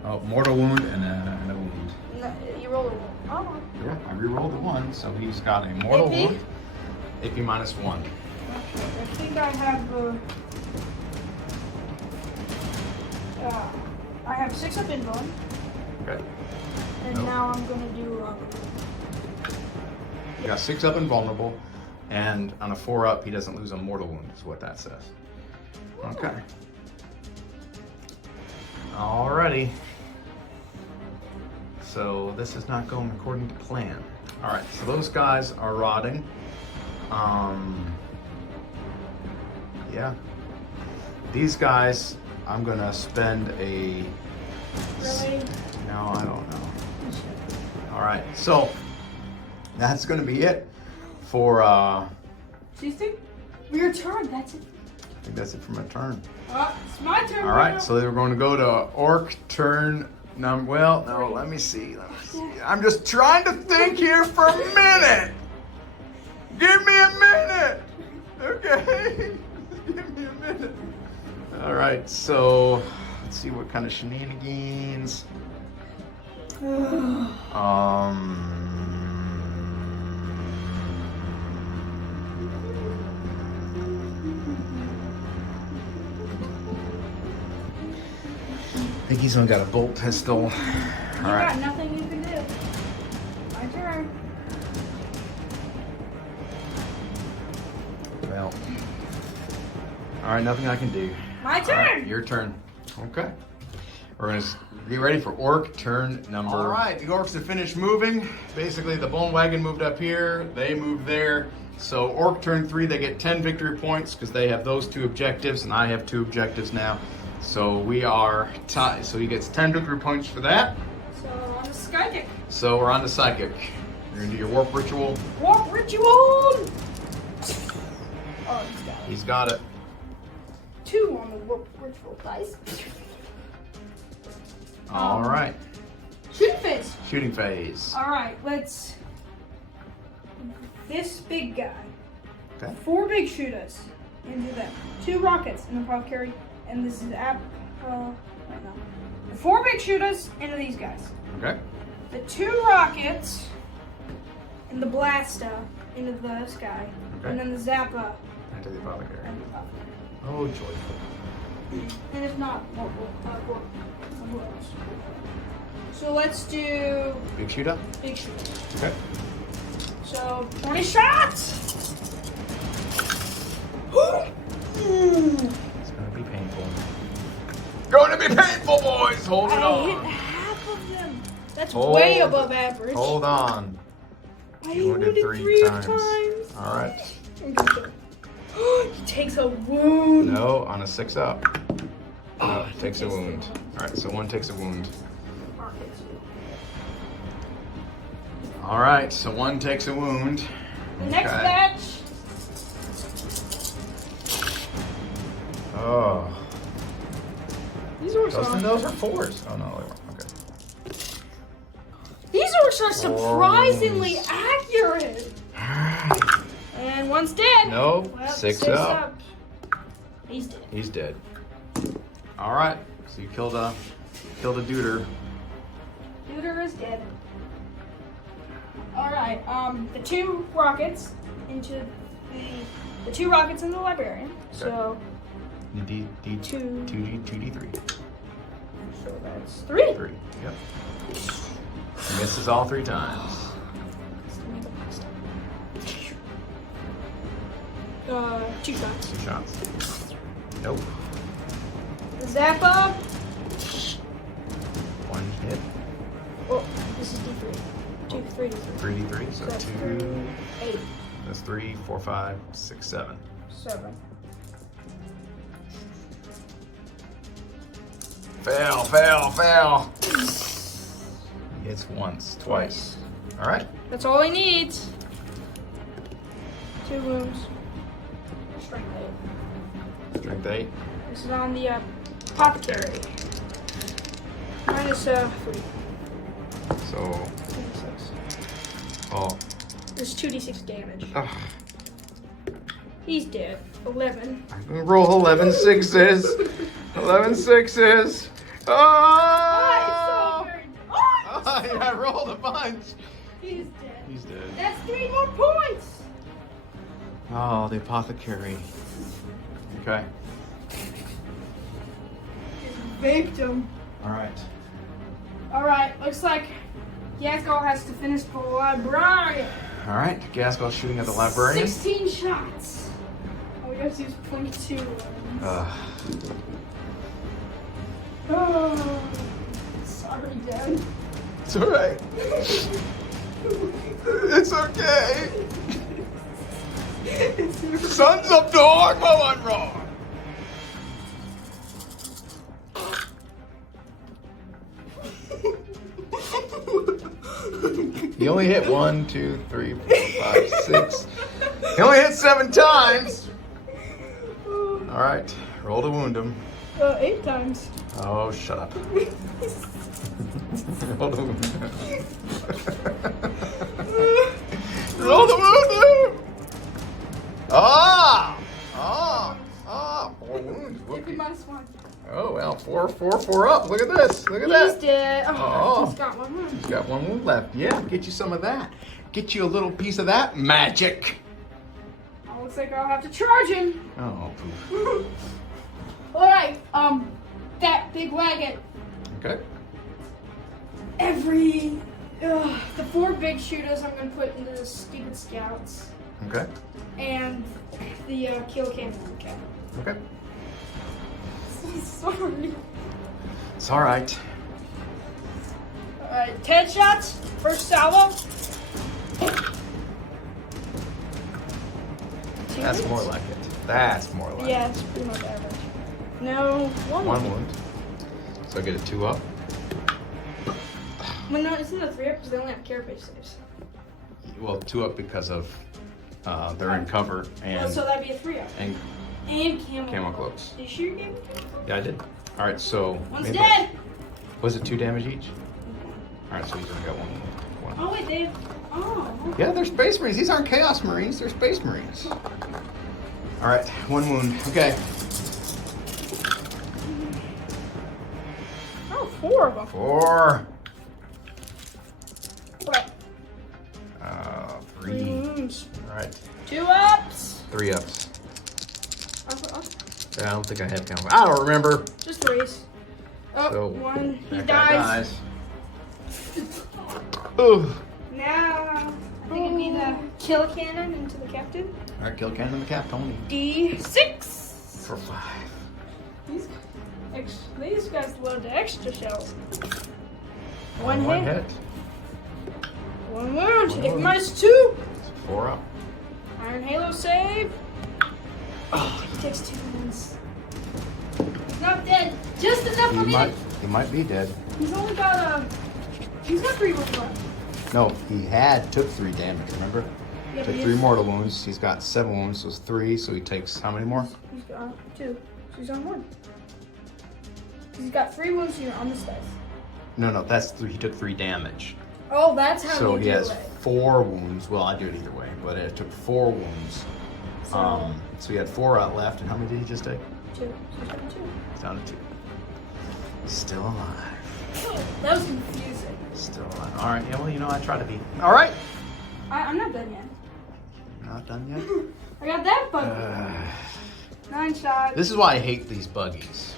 Oh, mortal wound and a wound. No, you rolled a 1. Oh. Yeah, I rerolled the 1, so he's got a mortal AP? wound. AP -1. I think I have I have 6 up in bone, Okay. and Nope. now I'm gonna do You got 6 up and vulnerable, and on a 4 up, he doesn't lose a mortal wound, is what that says. Okay. Alrighty. So this is not going according to plan. All right, so those guys are rotting. Yeah. These guys, I'm gonna spend a. really. No, I don't know. All right, so that's gonna be it for. Tuesday? Your turn. That's it. I think that's it for my turn. It's my turn. All right, so we're going to go to Orc turn number. Well, no, let me see. I'm just trying to think here for a minute. Give me a minute, okay? Give me a minute. All right, so let's see what kind of shenanigans. I think he's only got a bolt pistol. All right. got nothing you can do. My turn. Well. All right, nothing I can do. My All turn. right, your turn. Okay. We're gonna get ready for Orc turn number. All right, the Orcs have finished moving. Basically, the bone wagon moved up here. They moved there. So Orc turn 3, they get 10 victory points because they have those 2 objectives, and I have 2 objectives now. So we are tied. So he gets 10 victory points for that. So on the Psychic. So we're on to Psychic. You're gonna do your Warp Ritual. Warp Ritual! Oh, he's got it. He's got it. 2 on the Warp Ritual dice. All right. Shooting phase. Shooting phase. Alright, let's. This big guy. Okay. 4 big shooters into them. 2 rockets in the apothecary, and this is wait, no. The 4 big shooters into these guys. Okay. The 2 rockets and the blaster into the sky, Okay. and then the zapper Into the apothecary. and the apothecary. Oh, joyful. And if not, what else? So let's do Big shooter. big shooters. Okay. So 20 shots. It's gonna be painful. Going to be painful, boys. Hold it I hit on. half of them. That's Hold- way above average. Hold on. I You wounded wounded 3 times. All right. I'm gonna do it. He takes a wound. No, on a 6 up. No, he takes a takes wound. the All right, so 1 takes a wound. Rockets. All right, so 1 takes a wound. The next Okay. batch. Oh. These orcs Those are 4s. Oh, no, they weren't. Okay. These orcs are surprisingly accurate. And 1's dead. No, Well, 6 up. He's dead. He's dead. All right, so you killed a duder. Duder is dead. Alright, the 2 rockets into the 2 rockets in the librarian. So D, 2. 2D3. So that's 3. 3. Yep. He misses all 3 times. 2 shots. 2 shots. Nope. Zappa. 1 hit. Oh, this is D3. 2, 3, D3. 3D3, so That's 2. 8, That's 3, 4, 5, 6, 7. 7. Fail. Hits once, twice. All right. That's all he needs. 2 wounds. Strength 8. Strength 8. This is on the apothecary. Minus 3. So, 26. oh. There's 2d6 damage. Ugh. He's dead. 11. I'm gonna roll 11 6s. 11 6s. Oh! Oh, he's so very Oh, yeah, I rolled a bunch. He's dead. He's dead. That's 3 more points. Oh, the apothecary. Okay. His victim. All right. Alright, looks like Yakko has to finish the librarian. All right. Gaskell shooting at the librarian. 16 shots. Oh, we have to use 22 ones. Oh, sorry, Dad. It's all right. It's okay. Sun's up, dog. Well, I'm wrong. He only hit 1, 2, 3, 4, 5, 6. He only hit 7 times. All right, roll to wound him. 8 times. Oh, shut up. Roll to wound him. Roll to wound him. Ah! 4 wounds. Whoopee. -1. Oh, well, 4 up. Look at this. Look at He's that. dead. Oh, Oh. he's got 1 wound. He's got 1 wound left. Yeah, get you some of that. Get you a little piece of that magic. Oh, looks like I'll have to charge him. Oh, poof. Alright, that big wagon. Okay. The 4 big shooters I'm gonna put into the stupid scouts. Okay. And the kill cannon. Okay. Okay. Sorry. It's all right. Alright, 10 shots. First salvo. 2 That's hits. more like it. That's more like Yeah, it's pretty much average. No, it. 1 1 wound. So I get a 2 up. Well, no, it's not a 3 up because they only have carapace saves. Well, 2 up because of they're in cover and Well, so that'd be a 3 up. and And camo cloaks. Did you shoot your game? Yeah, I did. All right, so One's maybe- dead! Was it 2 damage each? All right, so he's only got 1. Oh, wait, they. Oh. Okay. Yeah, they're Space Marines. These aren't Chaos Marines. They're Space Marines. All right, 1 wound. Okay. Oh, 4 of them. 4. What? 3. wounds. All right, 2 ups. 3 ups. Oh, Yeah, I don't think I had count. I don't remember. just 3s. Oh, So 1. He that guy dies. Ooh. Now, I think it'd be the kill cannon into the captain. All right, kill cannon the cap, Tony. D6. For 5. These guys load the extra shells. 1 One hit. hit. 1 wound. One If wound. minus 2. 4 up. Iron Halo save. Oh, he takes 2 wounds. He's not dead. Just enough for me. He might be dead. He's only got He's got 3 wounds left. No, he took 3 damage, remember? Yeah, Took but 3 mortal wounds. He's got 7 wounds, so it's 3, so he takes how many more? He's got 2. So he's on 1. He's got 3 wounds here on this dice. No, that's 3. He took 3 damage. Oh, that's how So you he do has it. 4 wounds. Well, I do it either way, but it took 4 wounds. So, So he had 4 out left, and how many did he just take? 2. So he's got 2. He's down to 2. Still alive. That was confusing. Still alive. All right. Yeah. Well, I try to be. All right. I'm not done yet. Not done yet. I got that bug. 9 shots. This is why I hate these buggies.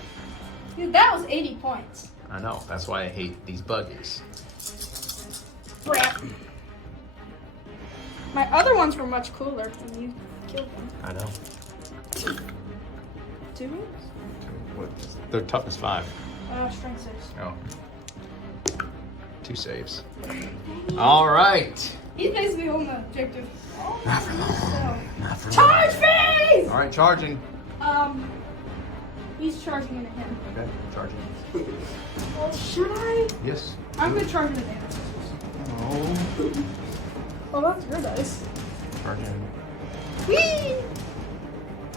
Dude, that was 80 points. I know. That's why I hate these buggies. Crap. My other ones were much cooler when you killed them. I know. 2 wounds? They're toughness 5. Strength 6. Oh. 2 saves. All right. He's basically holding the objective. Not for long. Not for long. Charge phase! All right, charging. He's charging into him. Okay, charging. Oh, should I? Yes. I'm gonna charge into damage. Oh. Oh, that's your dice. Charging. Whee!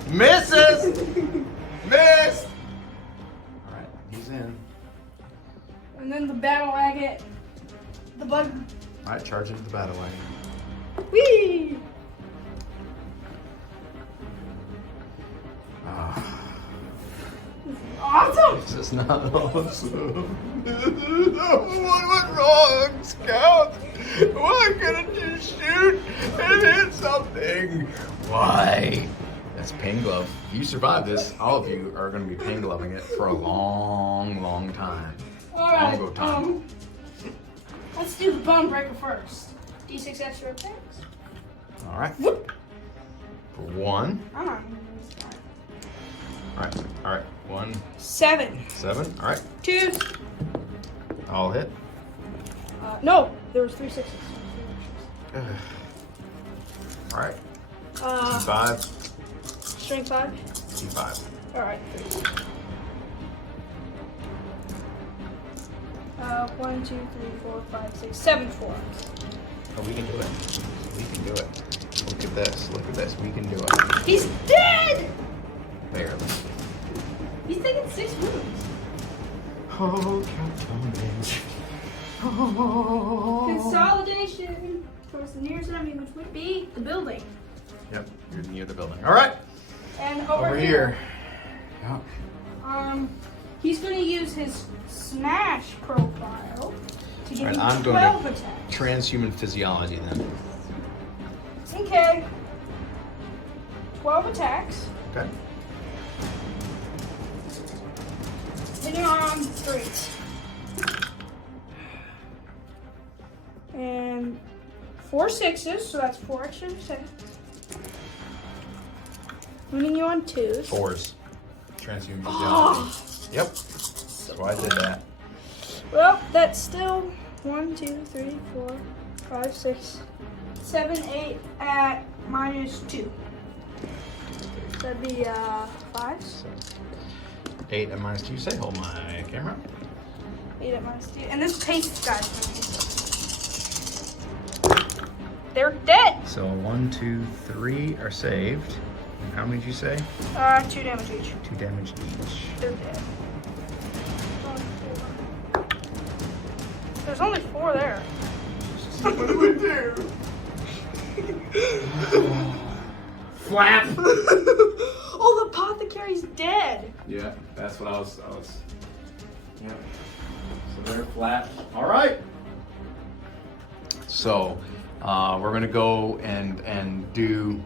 Misses. Miss. All right, he's in. And then the battle agate. The bug. All right, charge into the battle wagon. Whee! Awesome! This is not awesome. What was wrong, Scout? Why couldn't you shoot and hit something? Why? That's pain glove. If you survive this, all of you are going to be pain gloving it for a long, long time. Alright, Longo time. let's do the bone breaker first. D6 extra attacks. All right. Whoop! For 1. I'm not. All right. 1, 7. 7. All right. 2. All hit. No, there was 3 6s. All right. Uh, T5. strength 5. T5. Alright, 3. 1, 2, 3, 4, 5, 6, 7 4. Oh, we can do it. We can do it. Look at this. Look at this. We can do it. He's dead! Barely. He's taking 6 wounds. Oh, Captain. Oh. Consolidation towards the nearest enemy, which would be the building. Yep, you're near the building. All right. And over here. Yep. He's going to use his smash profile to give Alright, him I'm going 12 to attacks. transhuman physiology then. Okay. 12 attacks. Okay. Hitting on 3. And 4 6s, so that's 4 extra attacks. Winning you on 2s. 4s. Transhuman physiology. Oh. Yep. That's why I did that. Well, that's still 1, 2, 3, 4, 5, 6, 7, 8 at -2. That'd be 5. 8 and minus 2. Say, hold my camera. 8 at minus 2. And this paste, guys. They're dead. So 1, 2, 3 are saved. And how many did you say? 2 damage each. 2 damage each. They're dead. There's only 4 there. What do we do? Flap! Oh, the apothecary's dead. Yeah, that's what I was. Yeah. So they're flat. All right. So we're gonna go and do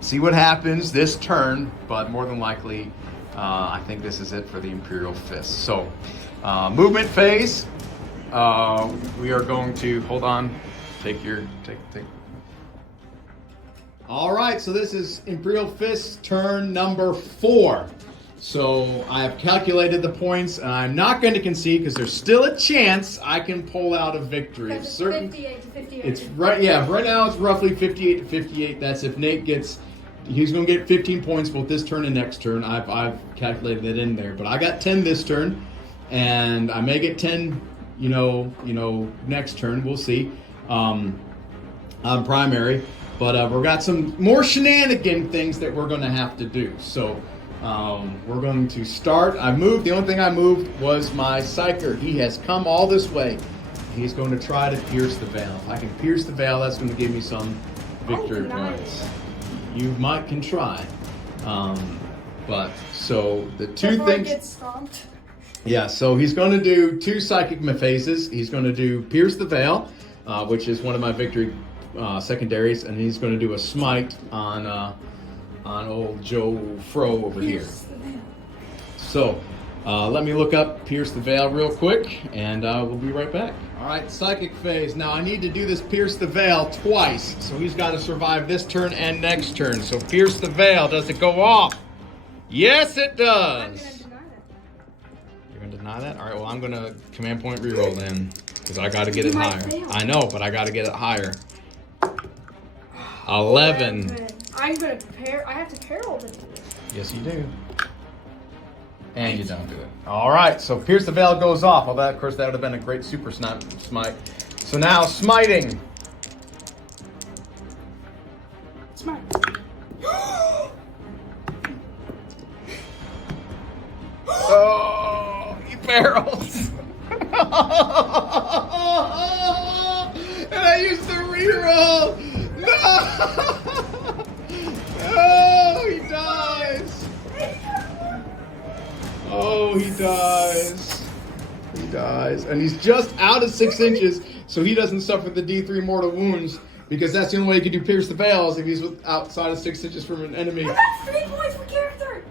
see what happens this turn, but more than likely, I think this is it for the Imperial Fists. So movement phase. We are going to hold on. Take. All right, so this is Imperial Fists turn number 4. So I have calculated the points, and I'm not going to concede because there's still a chance I can pull out a victory. That's 58 to 58. It's right, yeah. Right now it's roughly 58 to 58. That's if Nate gets, he's going to get 15 points both this turn and next turn. I've calculated that in there, but I got 10 this turn, and I may get 10, next turn. We'll see. On primary. But we've got some more shenanigan things that we're going to have to do. So we're going to start. The only thing I moved was my Psyker. He has come all this way. He's going to try to pierce the veil. If I can pierce the veil, that's going to give me some victory points. You can try. But so the two Before I things. get stomped. Yeah, so he's going to do 2 psychic phases. He's going to do pierce the veil, which is one of my victory secondaries, and he's going to do a smite on old Joe Fro over here. So let me look up Pierce the Veil real quick, and we'll be right back. All right, psychic phase. Now I need to do this Pierce the Veil twice, so he's got to survive this turn and next turn. So Pierce the Veil, does it go off? Yes, it does. You're going to deny that? All right, well, I'm going to command point reroll then, because I got to get it higher. I know, but I got to get it higher. 11. I'm gonna prepare. I have to peril them. Yes, you do. And you don't do it. All right, so Pierce the Veil goes off. Well, of course, that would have been a great super smite. So now, smiting. Smite. Oh, he barrels. And I used to reroll. No! Oh, he dies. Oh, he dies. He dies. And he's just out of 6 inches, so he doesn't suffer the D3 mortal wounds, because that's the only way he can do Pierce the Veil is if he's outside of 6 inches from an enemy. And that's 3 points for character.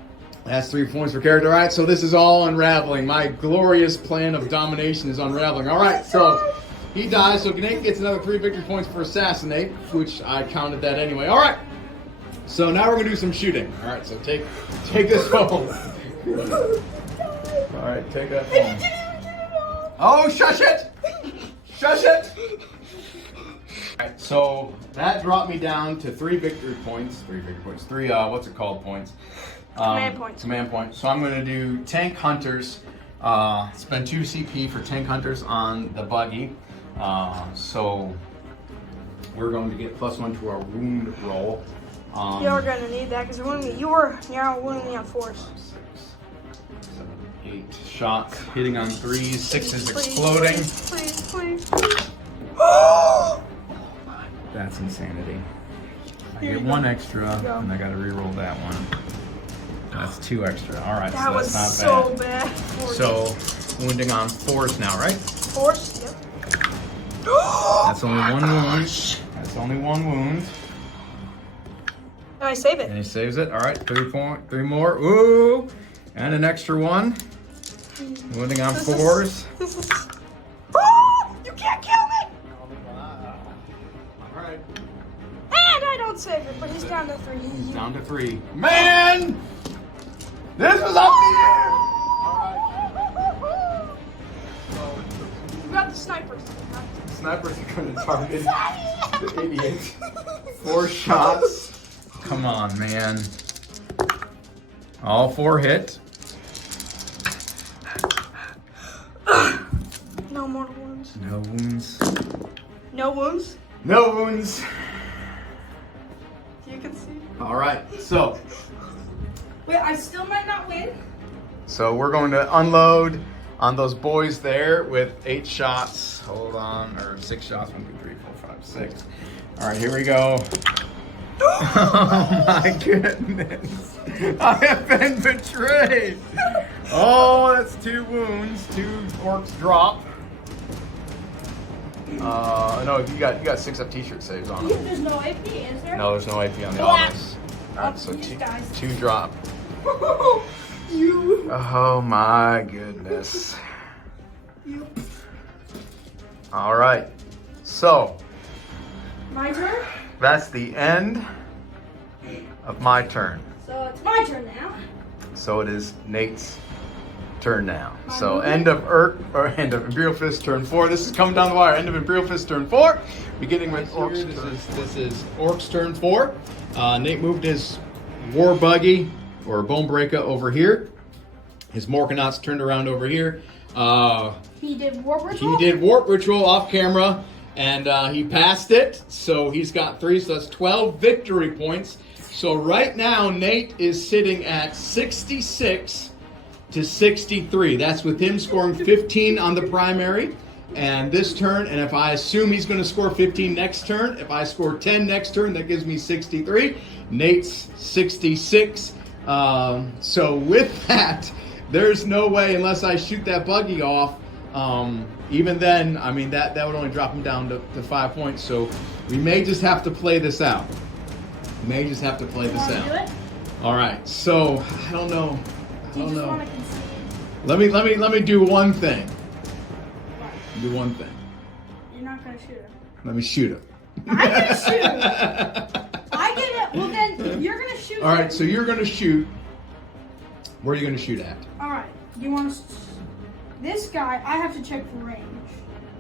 That's 3 points for character. All right, so this is all unraveling. My glorious plan of domination is unraveling. All right, so he dies, so Nate gets another 3 victory points for assassinate, which I counted that anyway. All right, so now we're going to do some shooting. All right, so take this home. All right, take that home. Oh, shush it! Shush it! All right, so that dropped me down to 3 victory points. 3 victory points. 3, what's it called, points? Command points. Command points. So I'm going to do tank hunters. Spend 2 CP for tank hunters on the buggy. So we're going to get +1 to our wound roll. You're gonna need that because you were now wounding me on 4s. 6, 7, 8 shots hitting on 3s, 6s exploding. Please. That's insanity. I get 1 extra, and I got to re-roll that one. That's 2 extra. All right, That so was that's so not bad. bad. So wounding on 4s now, right? 4s? Yep. That's only 1 wound. That's only 1 wound. And I save it. And he saves it. All right, 3 more. Ooh, and an extra 1. Wounding on 4s. This is. Oh, you can't kill me! All right. And I don't save it, but he's down to 3. He's down to 3. Man, this was up to you. All right. You got the snipers. Snipers are going to target the idiot. 4 shots. Come on, man. All 4 hit. No more wounds. No wounds. No wounds? No wounds. You can see. All right, so Wait, I still might not win. we're going to unload on those boys there with 8 shots. Hold on, or 6 shots. 1, 2, 3, 4, 5, 6. All right, here we go. Oh my goodness! I have been betrayed. Oh, that's 2 wounds. 2 orcs drop. No, you got 6 up t-shirt saves on them. There's no AP, is there? No, there's no AP on the autos. Alright, so These guys. 2 drop. You. Oh my goodness. You. Alright, so My turn? that's the end of my turn. So it's my turn now. So it is Nate's turn now. My So movie? end of Imperial Fist turn 4. This is coming down the wire. End of Imperial Fist turn 4. Beginning with Orks. This is Orks turn 4. Nate moved his war buggy or bone breaker over here. His Morkanauts turned around over here. He did warp ritual? He did warp ritual off camera, and he passed it. So he's got 3, so that's 12 victory points. So right now, Nate is sitting at 66 to 63. That's with him scoring 15 on the primary. And this turn, and if I assume he's going to score 15 next turn, if I score 10 next turn, that gives me 63. Nate's 66. So with that, there's no way, unless I shoot that buggy off, even then, I mean, that would only drop him down to 5 points. So we may just have to play this out. Do you want to do it? All right, so I don't know. Do you just want to concede? Let me do one thing. What? Do one thing. You're not going to shoot him. Let me shoot him. I'm going to shoot him. I get it. Well, then you're going to shoot All him. right, so you're going to shoot. Where are you going to shoot at? All right. You want to... This guy, I have to check the range.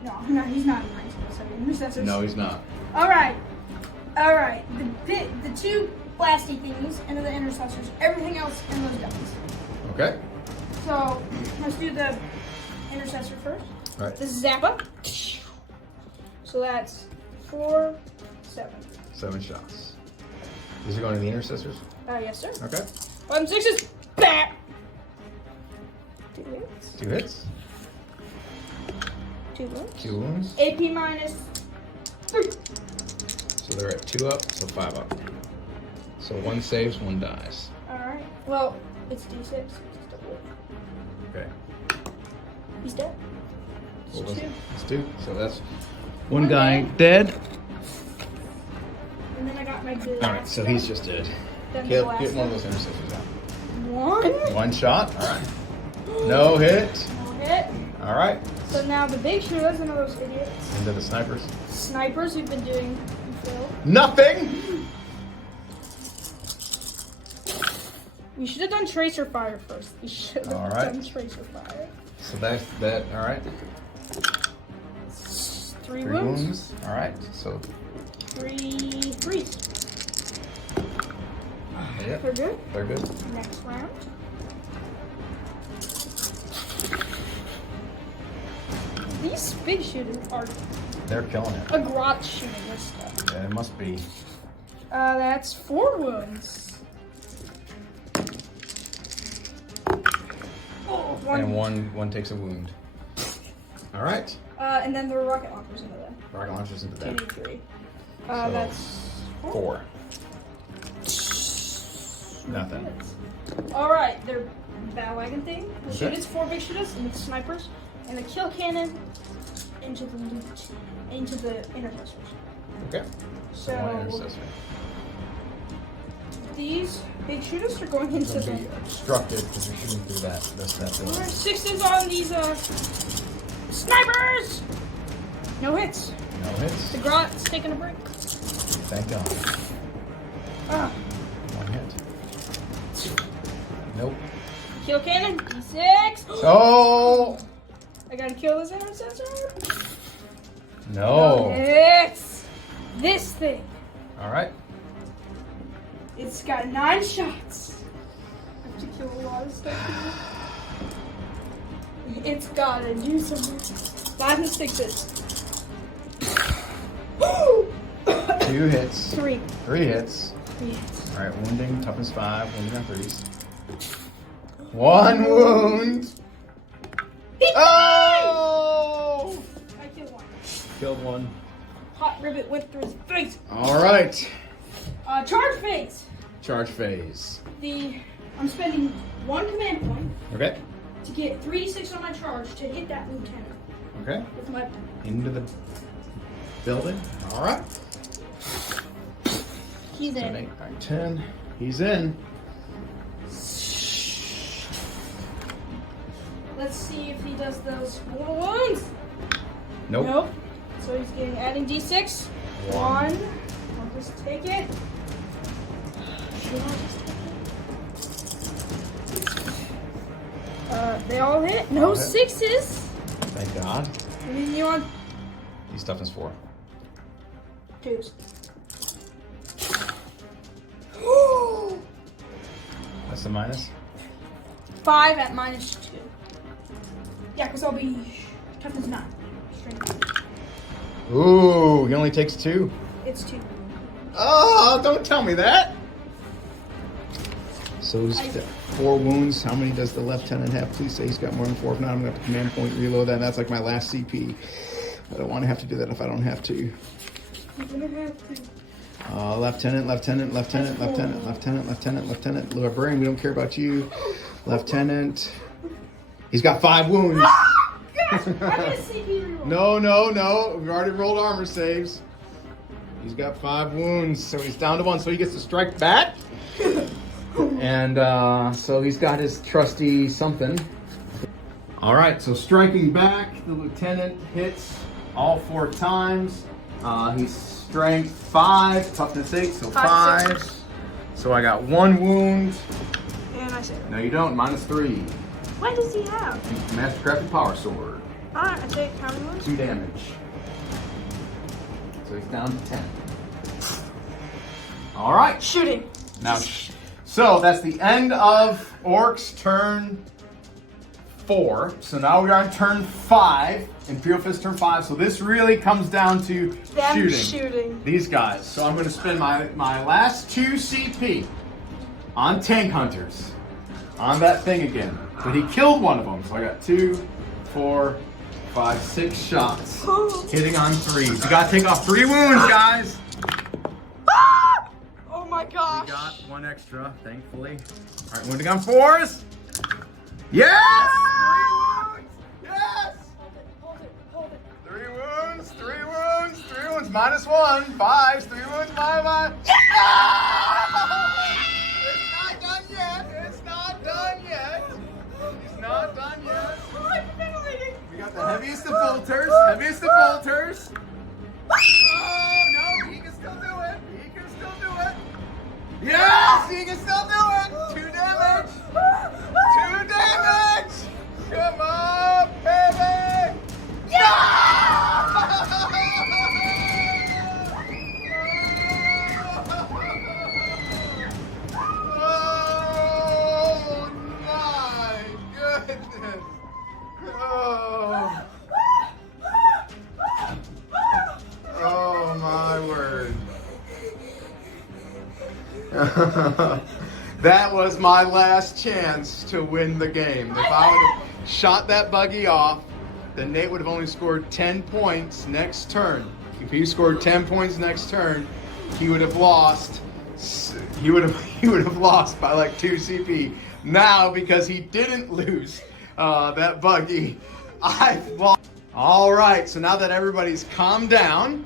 No, he's not in range. So intercessors. No, he's not. All right. The 2 blasty thingies and the intercessors. Everything else in those guns. Okay. So let's do the intercessor first. All right. This is Zappa. So that's 4, 7. 7 shots. These are going to the intercessors? Yes, sir. Okay. 5 and 6s. Bam. 2 hits. 2 hits. 2 wounds. 2 wounds. AP minus 3. So they're at 2 up, so 5 up. So 1 saves, 1 dies. Alright. Well, it's D6. Okay. He's dead. What It's was 2. it? It's 2. So that's 1 guy dead. And then I got my blast. Alright, so he's just dead. Then Get the last one of those intercessors out. 1. 1 shot. Alright. No hit. No hit. Alright. So now the big shooters and those idiots. Into the snipers. Snipers who've been doing Phil. Nothing! We should have done tracer fire first. We should have Alright. done tracer fire. So that's that. Alright. 3 3 wounds. wounds. Alright. So 3 threes. yeah, They're good. they're good. Next round. These big shooters are They're killing it. a grot shooting this stuff. Yeah, it must be. That's 4 wounds. Oh, And one takes a wound. Alright. And then the rocket launchers into that. Rocket launchers into that. 2d3. So, That's 4. Nothing. Alright, they're battle wagon thing. The Okay. shooters, 4 big shooters, and the snipers, and the kill cannon into the loot, into the intercessors. Okay. So 1 intercessor. These big shooters are going into It's the gonna be obstructed because you're shooting through that building. 6s on these snipers. No hits. No hits. The grot's taking a break. Thank God. Ah, 1 hit. Nope. kill cannon. D6. Oh I gotta kill this intercessor. no. Hits. This thing. All right. It's got 9 shots. I have to kill a lot of stuff here. It's gotta do something. 5 and 6s. 2 hits. 3. 3 hits. 3 hits. All right, wounding, toughness 5, wounding on 3s. 1 wound. Oh! I killed 1. Killed 1. Hot ribbit went through his face. All right. Charge phase. Charge phase. I'm spending 1 command point Okay. to get 3d6 on my charge to hit that lieutenant Okay. with my. Into the building. All right. He's 7, in. 8, 9, 10. He's in. Let's see if he does those mortal wounds. Nope. Nope. So he's getting adding d6. 1. I'll just take it. Should I just take it? They all hit. No All hit. 6s. Thank God. I mean, you want He's toughness 4. 2s. That's the minus. 5 at -2. Yeah, because I'll be toughness 9. Strength. Ooh, he only takes 2. It's 2. Oh, don't tell me that. So he's I- 4 wounds. How many does the lieutenant have? Please say he's got more than 4. If not, I'm going to have to command point reload that. That's like my last CP. I don't want to have to do that if I don't have to. You're gonna have to. Lieutenant. Librarian, we don't care about you. Lieutenant. He's got 5 wounds. Gosh, I get a CP reroll. No. We've already rolled armor saves. He's got 5 wounds, so he's down to 1. So he gets to strike back. And so he's got his trusty something. All right, so striking back, the lieutenant hits all 4 times. He's strength 5, toughness 8, so 5, 5. So I got 1 wound. And I say, No, you don't. -3. what does he have? Mastercrafted power sword. Alright, I take how many wounds? 2 damage. So he's down to 10. All right. Shooting. Now, so that's the end of Orks' turn 4. So now we're on turn 5. Imperial Fists turn 5. So this really comes down to Them shooting shooting. these guys. So I'm going to spend my last 2 CP on tank hunters on that thing again. But he killed one of them. So I got 2, 4, 5, 6 shots. Hitting on 3s. You got to take off 3 wounds, guys. Oh my gosh. We got 1 extra, thankfully. All right, wounding on 4s. Yes! 3 wounds! Yes! Hold it. 3 wounds, 3 wounds, 3 wounds, -1. 5s, 3 wounds, -1. It's not done yet. It's not done yet. He's not done yet. We got the heaviest of bolters. Heaviest of bolters. Oh, no, he can still do it. He can still do it. Yes, he can still do it. 2 damage. 2 damage. Come on, baby. Oh my goodness. Oh my word. That was my last chance to win the game. If I would have shot that buggy off, then Nate would have only scored 10 points next turn. If he scored 10 points next turn, he would have lost. He would have lost by like 2 CP. Now, because he didn't lose that buggy, I've lost. All right, so now that everybody's calmed down,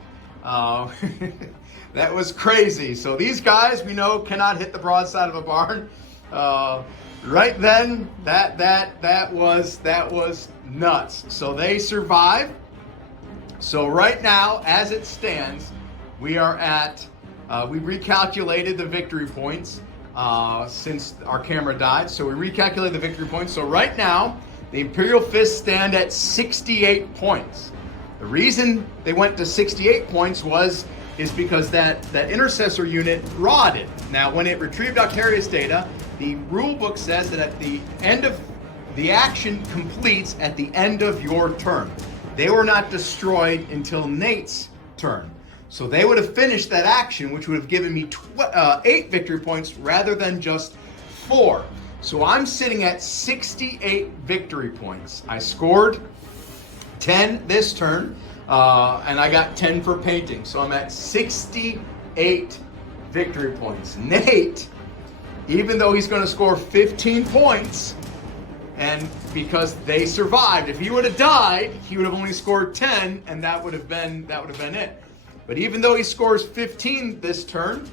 that was crazy. So these guys, we know, cannot hit the broadside of a barn. Right then, that was nuts. So they survived. So right now, as it stands, we are at. We recalculated the victory points since our camera died. So we recalculated the victory points. So right now, the Imperial Fists stand at 68 points. The reason they went to 68 points was is because that intercessor unit rotted. Now, when it retrieved Octarius data, the rule book says that at the end of the action completes at the end of your turn. They were not destroyed until Nate's turn. So they would have finished that action, which would have given me 8 victory points rather than just 4. So I'm sitting at 68 victory points. I scored 10 this turn, and I got 10 for painting. So I'm at 68 victory points. Nate, even though he's going to score 15 points, and because they survived, if he would have died, he would have only scored 10, and that would have been it. But even though he scores 15 this turn,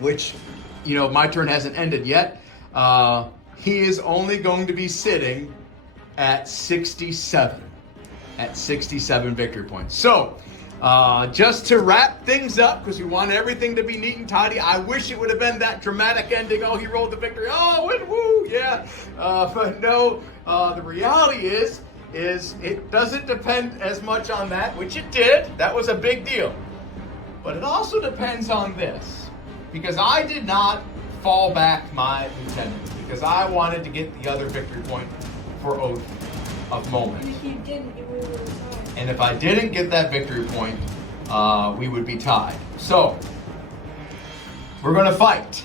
which, you know, my turn hasn't ended yet, he is only going to be sitting at 67 victory points. So, just to wrap things up, because we want everything to be neat and tidy, I wish it would have been that dramatic ending. Oh, he rolled the victory. Oh, woo, yeah. But no, the reality is it doesn't depend as much on that, which it did. That was a big deal. But it also depends on this, because I did not fall back my lieutenant, because I wanted to get the other victory point for Oath of Moment. And if you didn't, we would have tied. And if I didn't get that victory point, we would be tied. So, we're going to fight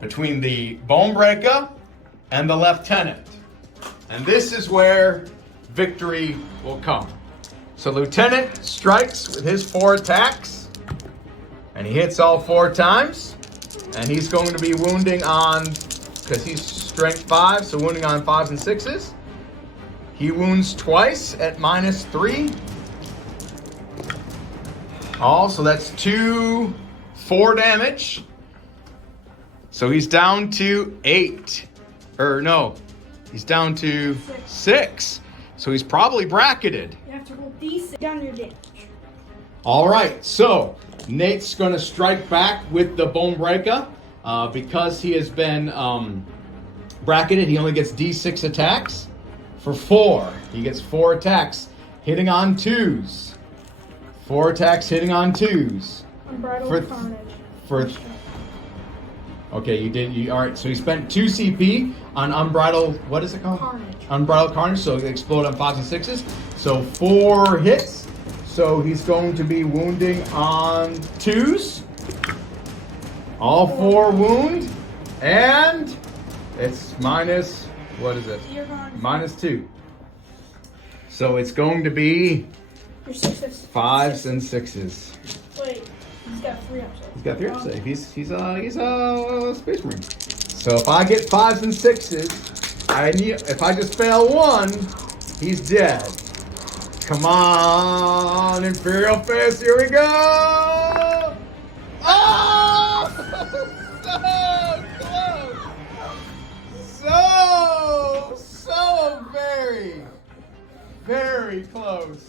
between the Bonebreaker and the Lieutenant. And this is where victory will come. So Lieutenant strikes with his 4 attacks, and he hits all 4 times. And he's going to be wounding on, because he's strength 5, so wounding on 5s and 6s. He wounds twice at -3. So that's 2, 4 damage. So he's down to 8. He's down to 6. So he's probably bracketed. You have to roll D6 down your damage. All right, so Nate's going to strike back with the Bonebreaker. Because he has been bracketed, he only gets D6 attacks. For 4, he gets 4 attacks hitting on 2s. 4 attacks hitting on 2s. Unbridled carnage. Okay, all right, so he spent 2 CP on Unbridled, what is it called? Carnage. Unbridled Carnage, so it explode on 5s and 6s. So 4 hits. So he's going to be wounding on 2s. All 4 wound. And it's minus, what is it? -2. So it's going to be your 6s. 5s and 6s. Wait, he's got 3 up. He's got 3 up save. He's a Space Marine. So if I get 5s and 6s, if I just fail 1, he's dead. Come on, Imperial Fists, here we go! Oh! So very, very close.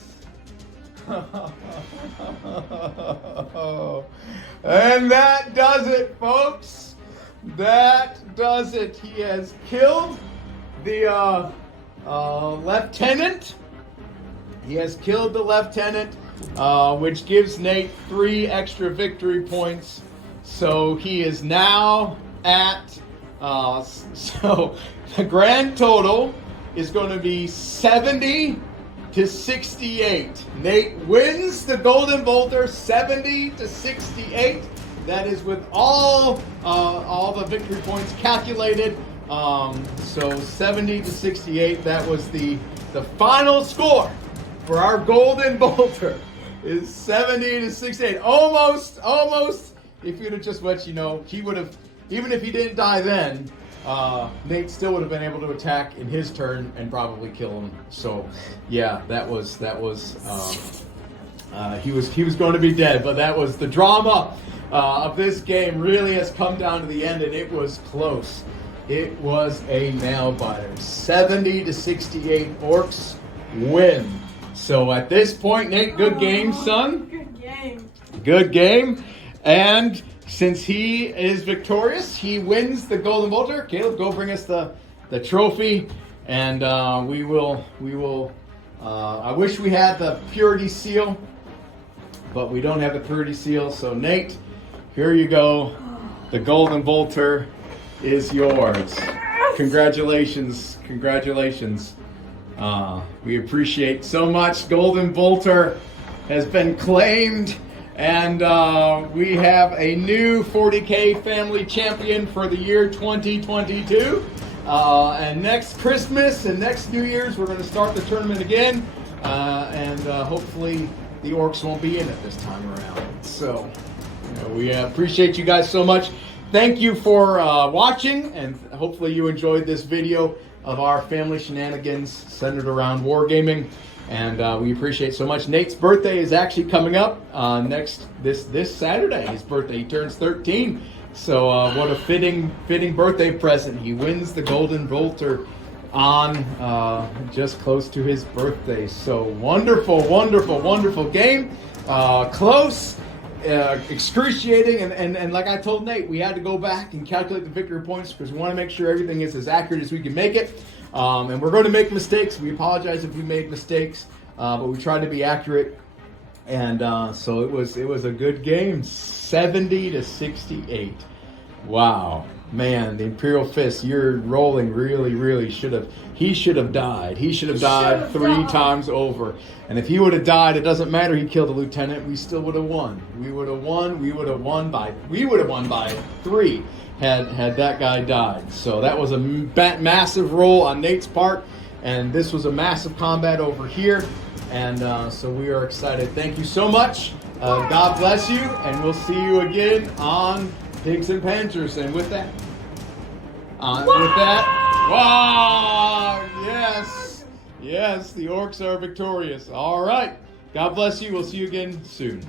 And that does it, folks. That does it. He has killed the lieutenant. He has killed the lieutenant, which gives Nate 3 extra victory points. So he is now at, so the grand total is going to be 70 to 68. Nate wins the Golden Bolter 70 to 68. That is with all the victory points calculated. So 70 to 68. That was the final score for our Golden Bolter is 70 to 68. Almost. If you'd have just let you know, he would have, even if he didn't die then, Nate still would have been able to attack in his turn and probably kill him. So, yeah, that was he was going to be dead, but that was the drama of this game. Really has come down to the end, and it was close. It was a nail biter. 70 to 68. Orks win. So at this point, Nate, good game, son. Good game. Good game. And since he is victorious, he wins the Golden Bolter. Caleb, go bring us the trophy, and we will. I wish we had the Purity Seal. but we don't have the purity seal. So Nate, here you go. The Golden Bolter is yours. Congratulations, congratulations. We appreciate so much. Golden Bolter has been claimed, and we have a new 40K family champion for the year 2022. And next Christmas and next New Year's, we're going to start the tournament again, and hopefully the Orks won't be in it this time around. So, we appreciate you guys so much. Thank you for watching, and hopefully you enjoyed this video of our family shenanigans centered around wargaming. And we appreciate so much. Nate's birthday is actually coming up this Saturday. His birthday, he turns 13. So what a fitting birthday present. He wins the Golden Bolter on just close to his birthday. So wonderful, wonderful, wonderful game. Close. Excruciating, and like I told Nate, we had to go back and calculate the victory points because we want to make sure everything is as accurate as we can make it. And we're going to make mistakes. We apologize if we made mistakes, but we tried to be accurate. And so it was a good game, 70-68. Wow, man, the Imperial Fists, you're rolling really should have. He should have died. He should have died 3 times over. And if he would have died, it doesn't matter. He killed a lieutenant. We still would have won. We would have won. We would have won by 3 had that guy died. So that was a massive roll on Nate's part, and this was a massive combat over here. And so we are excited. Thank you so much. God bless you, and we'll see you again on Pigs N Panzers. And with that, wow, yes, the Orks are victorious. All right, God bless you. We'll see you again soon.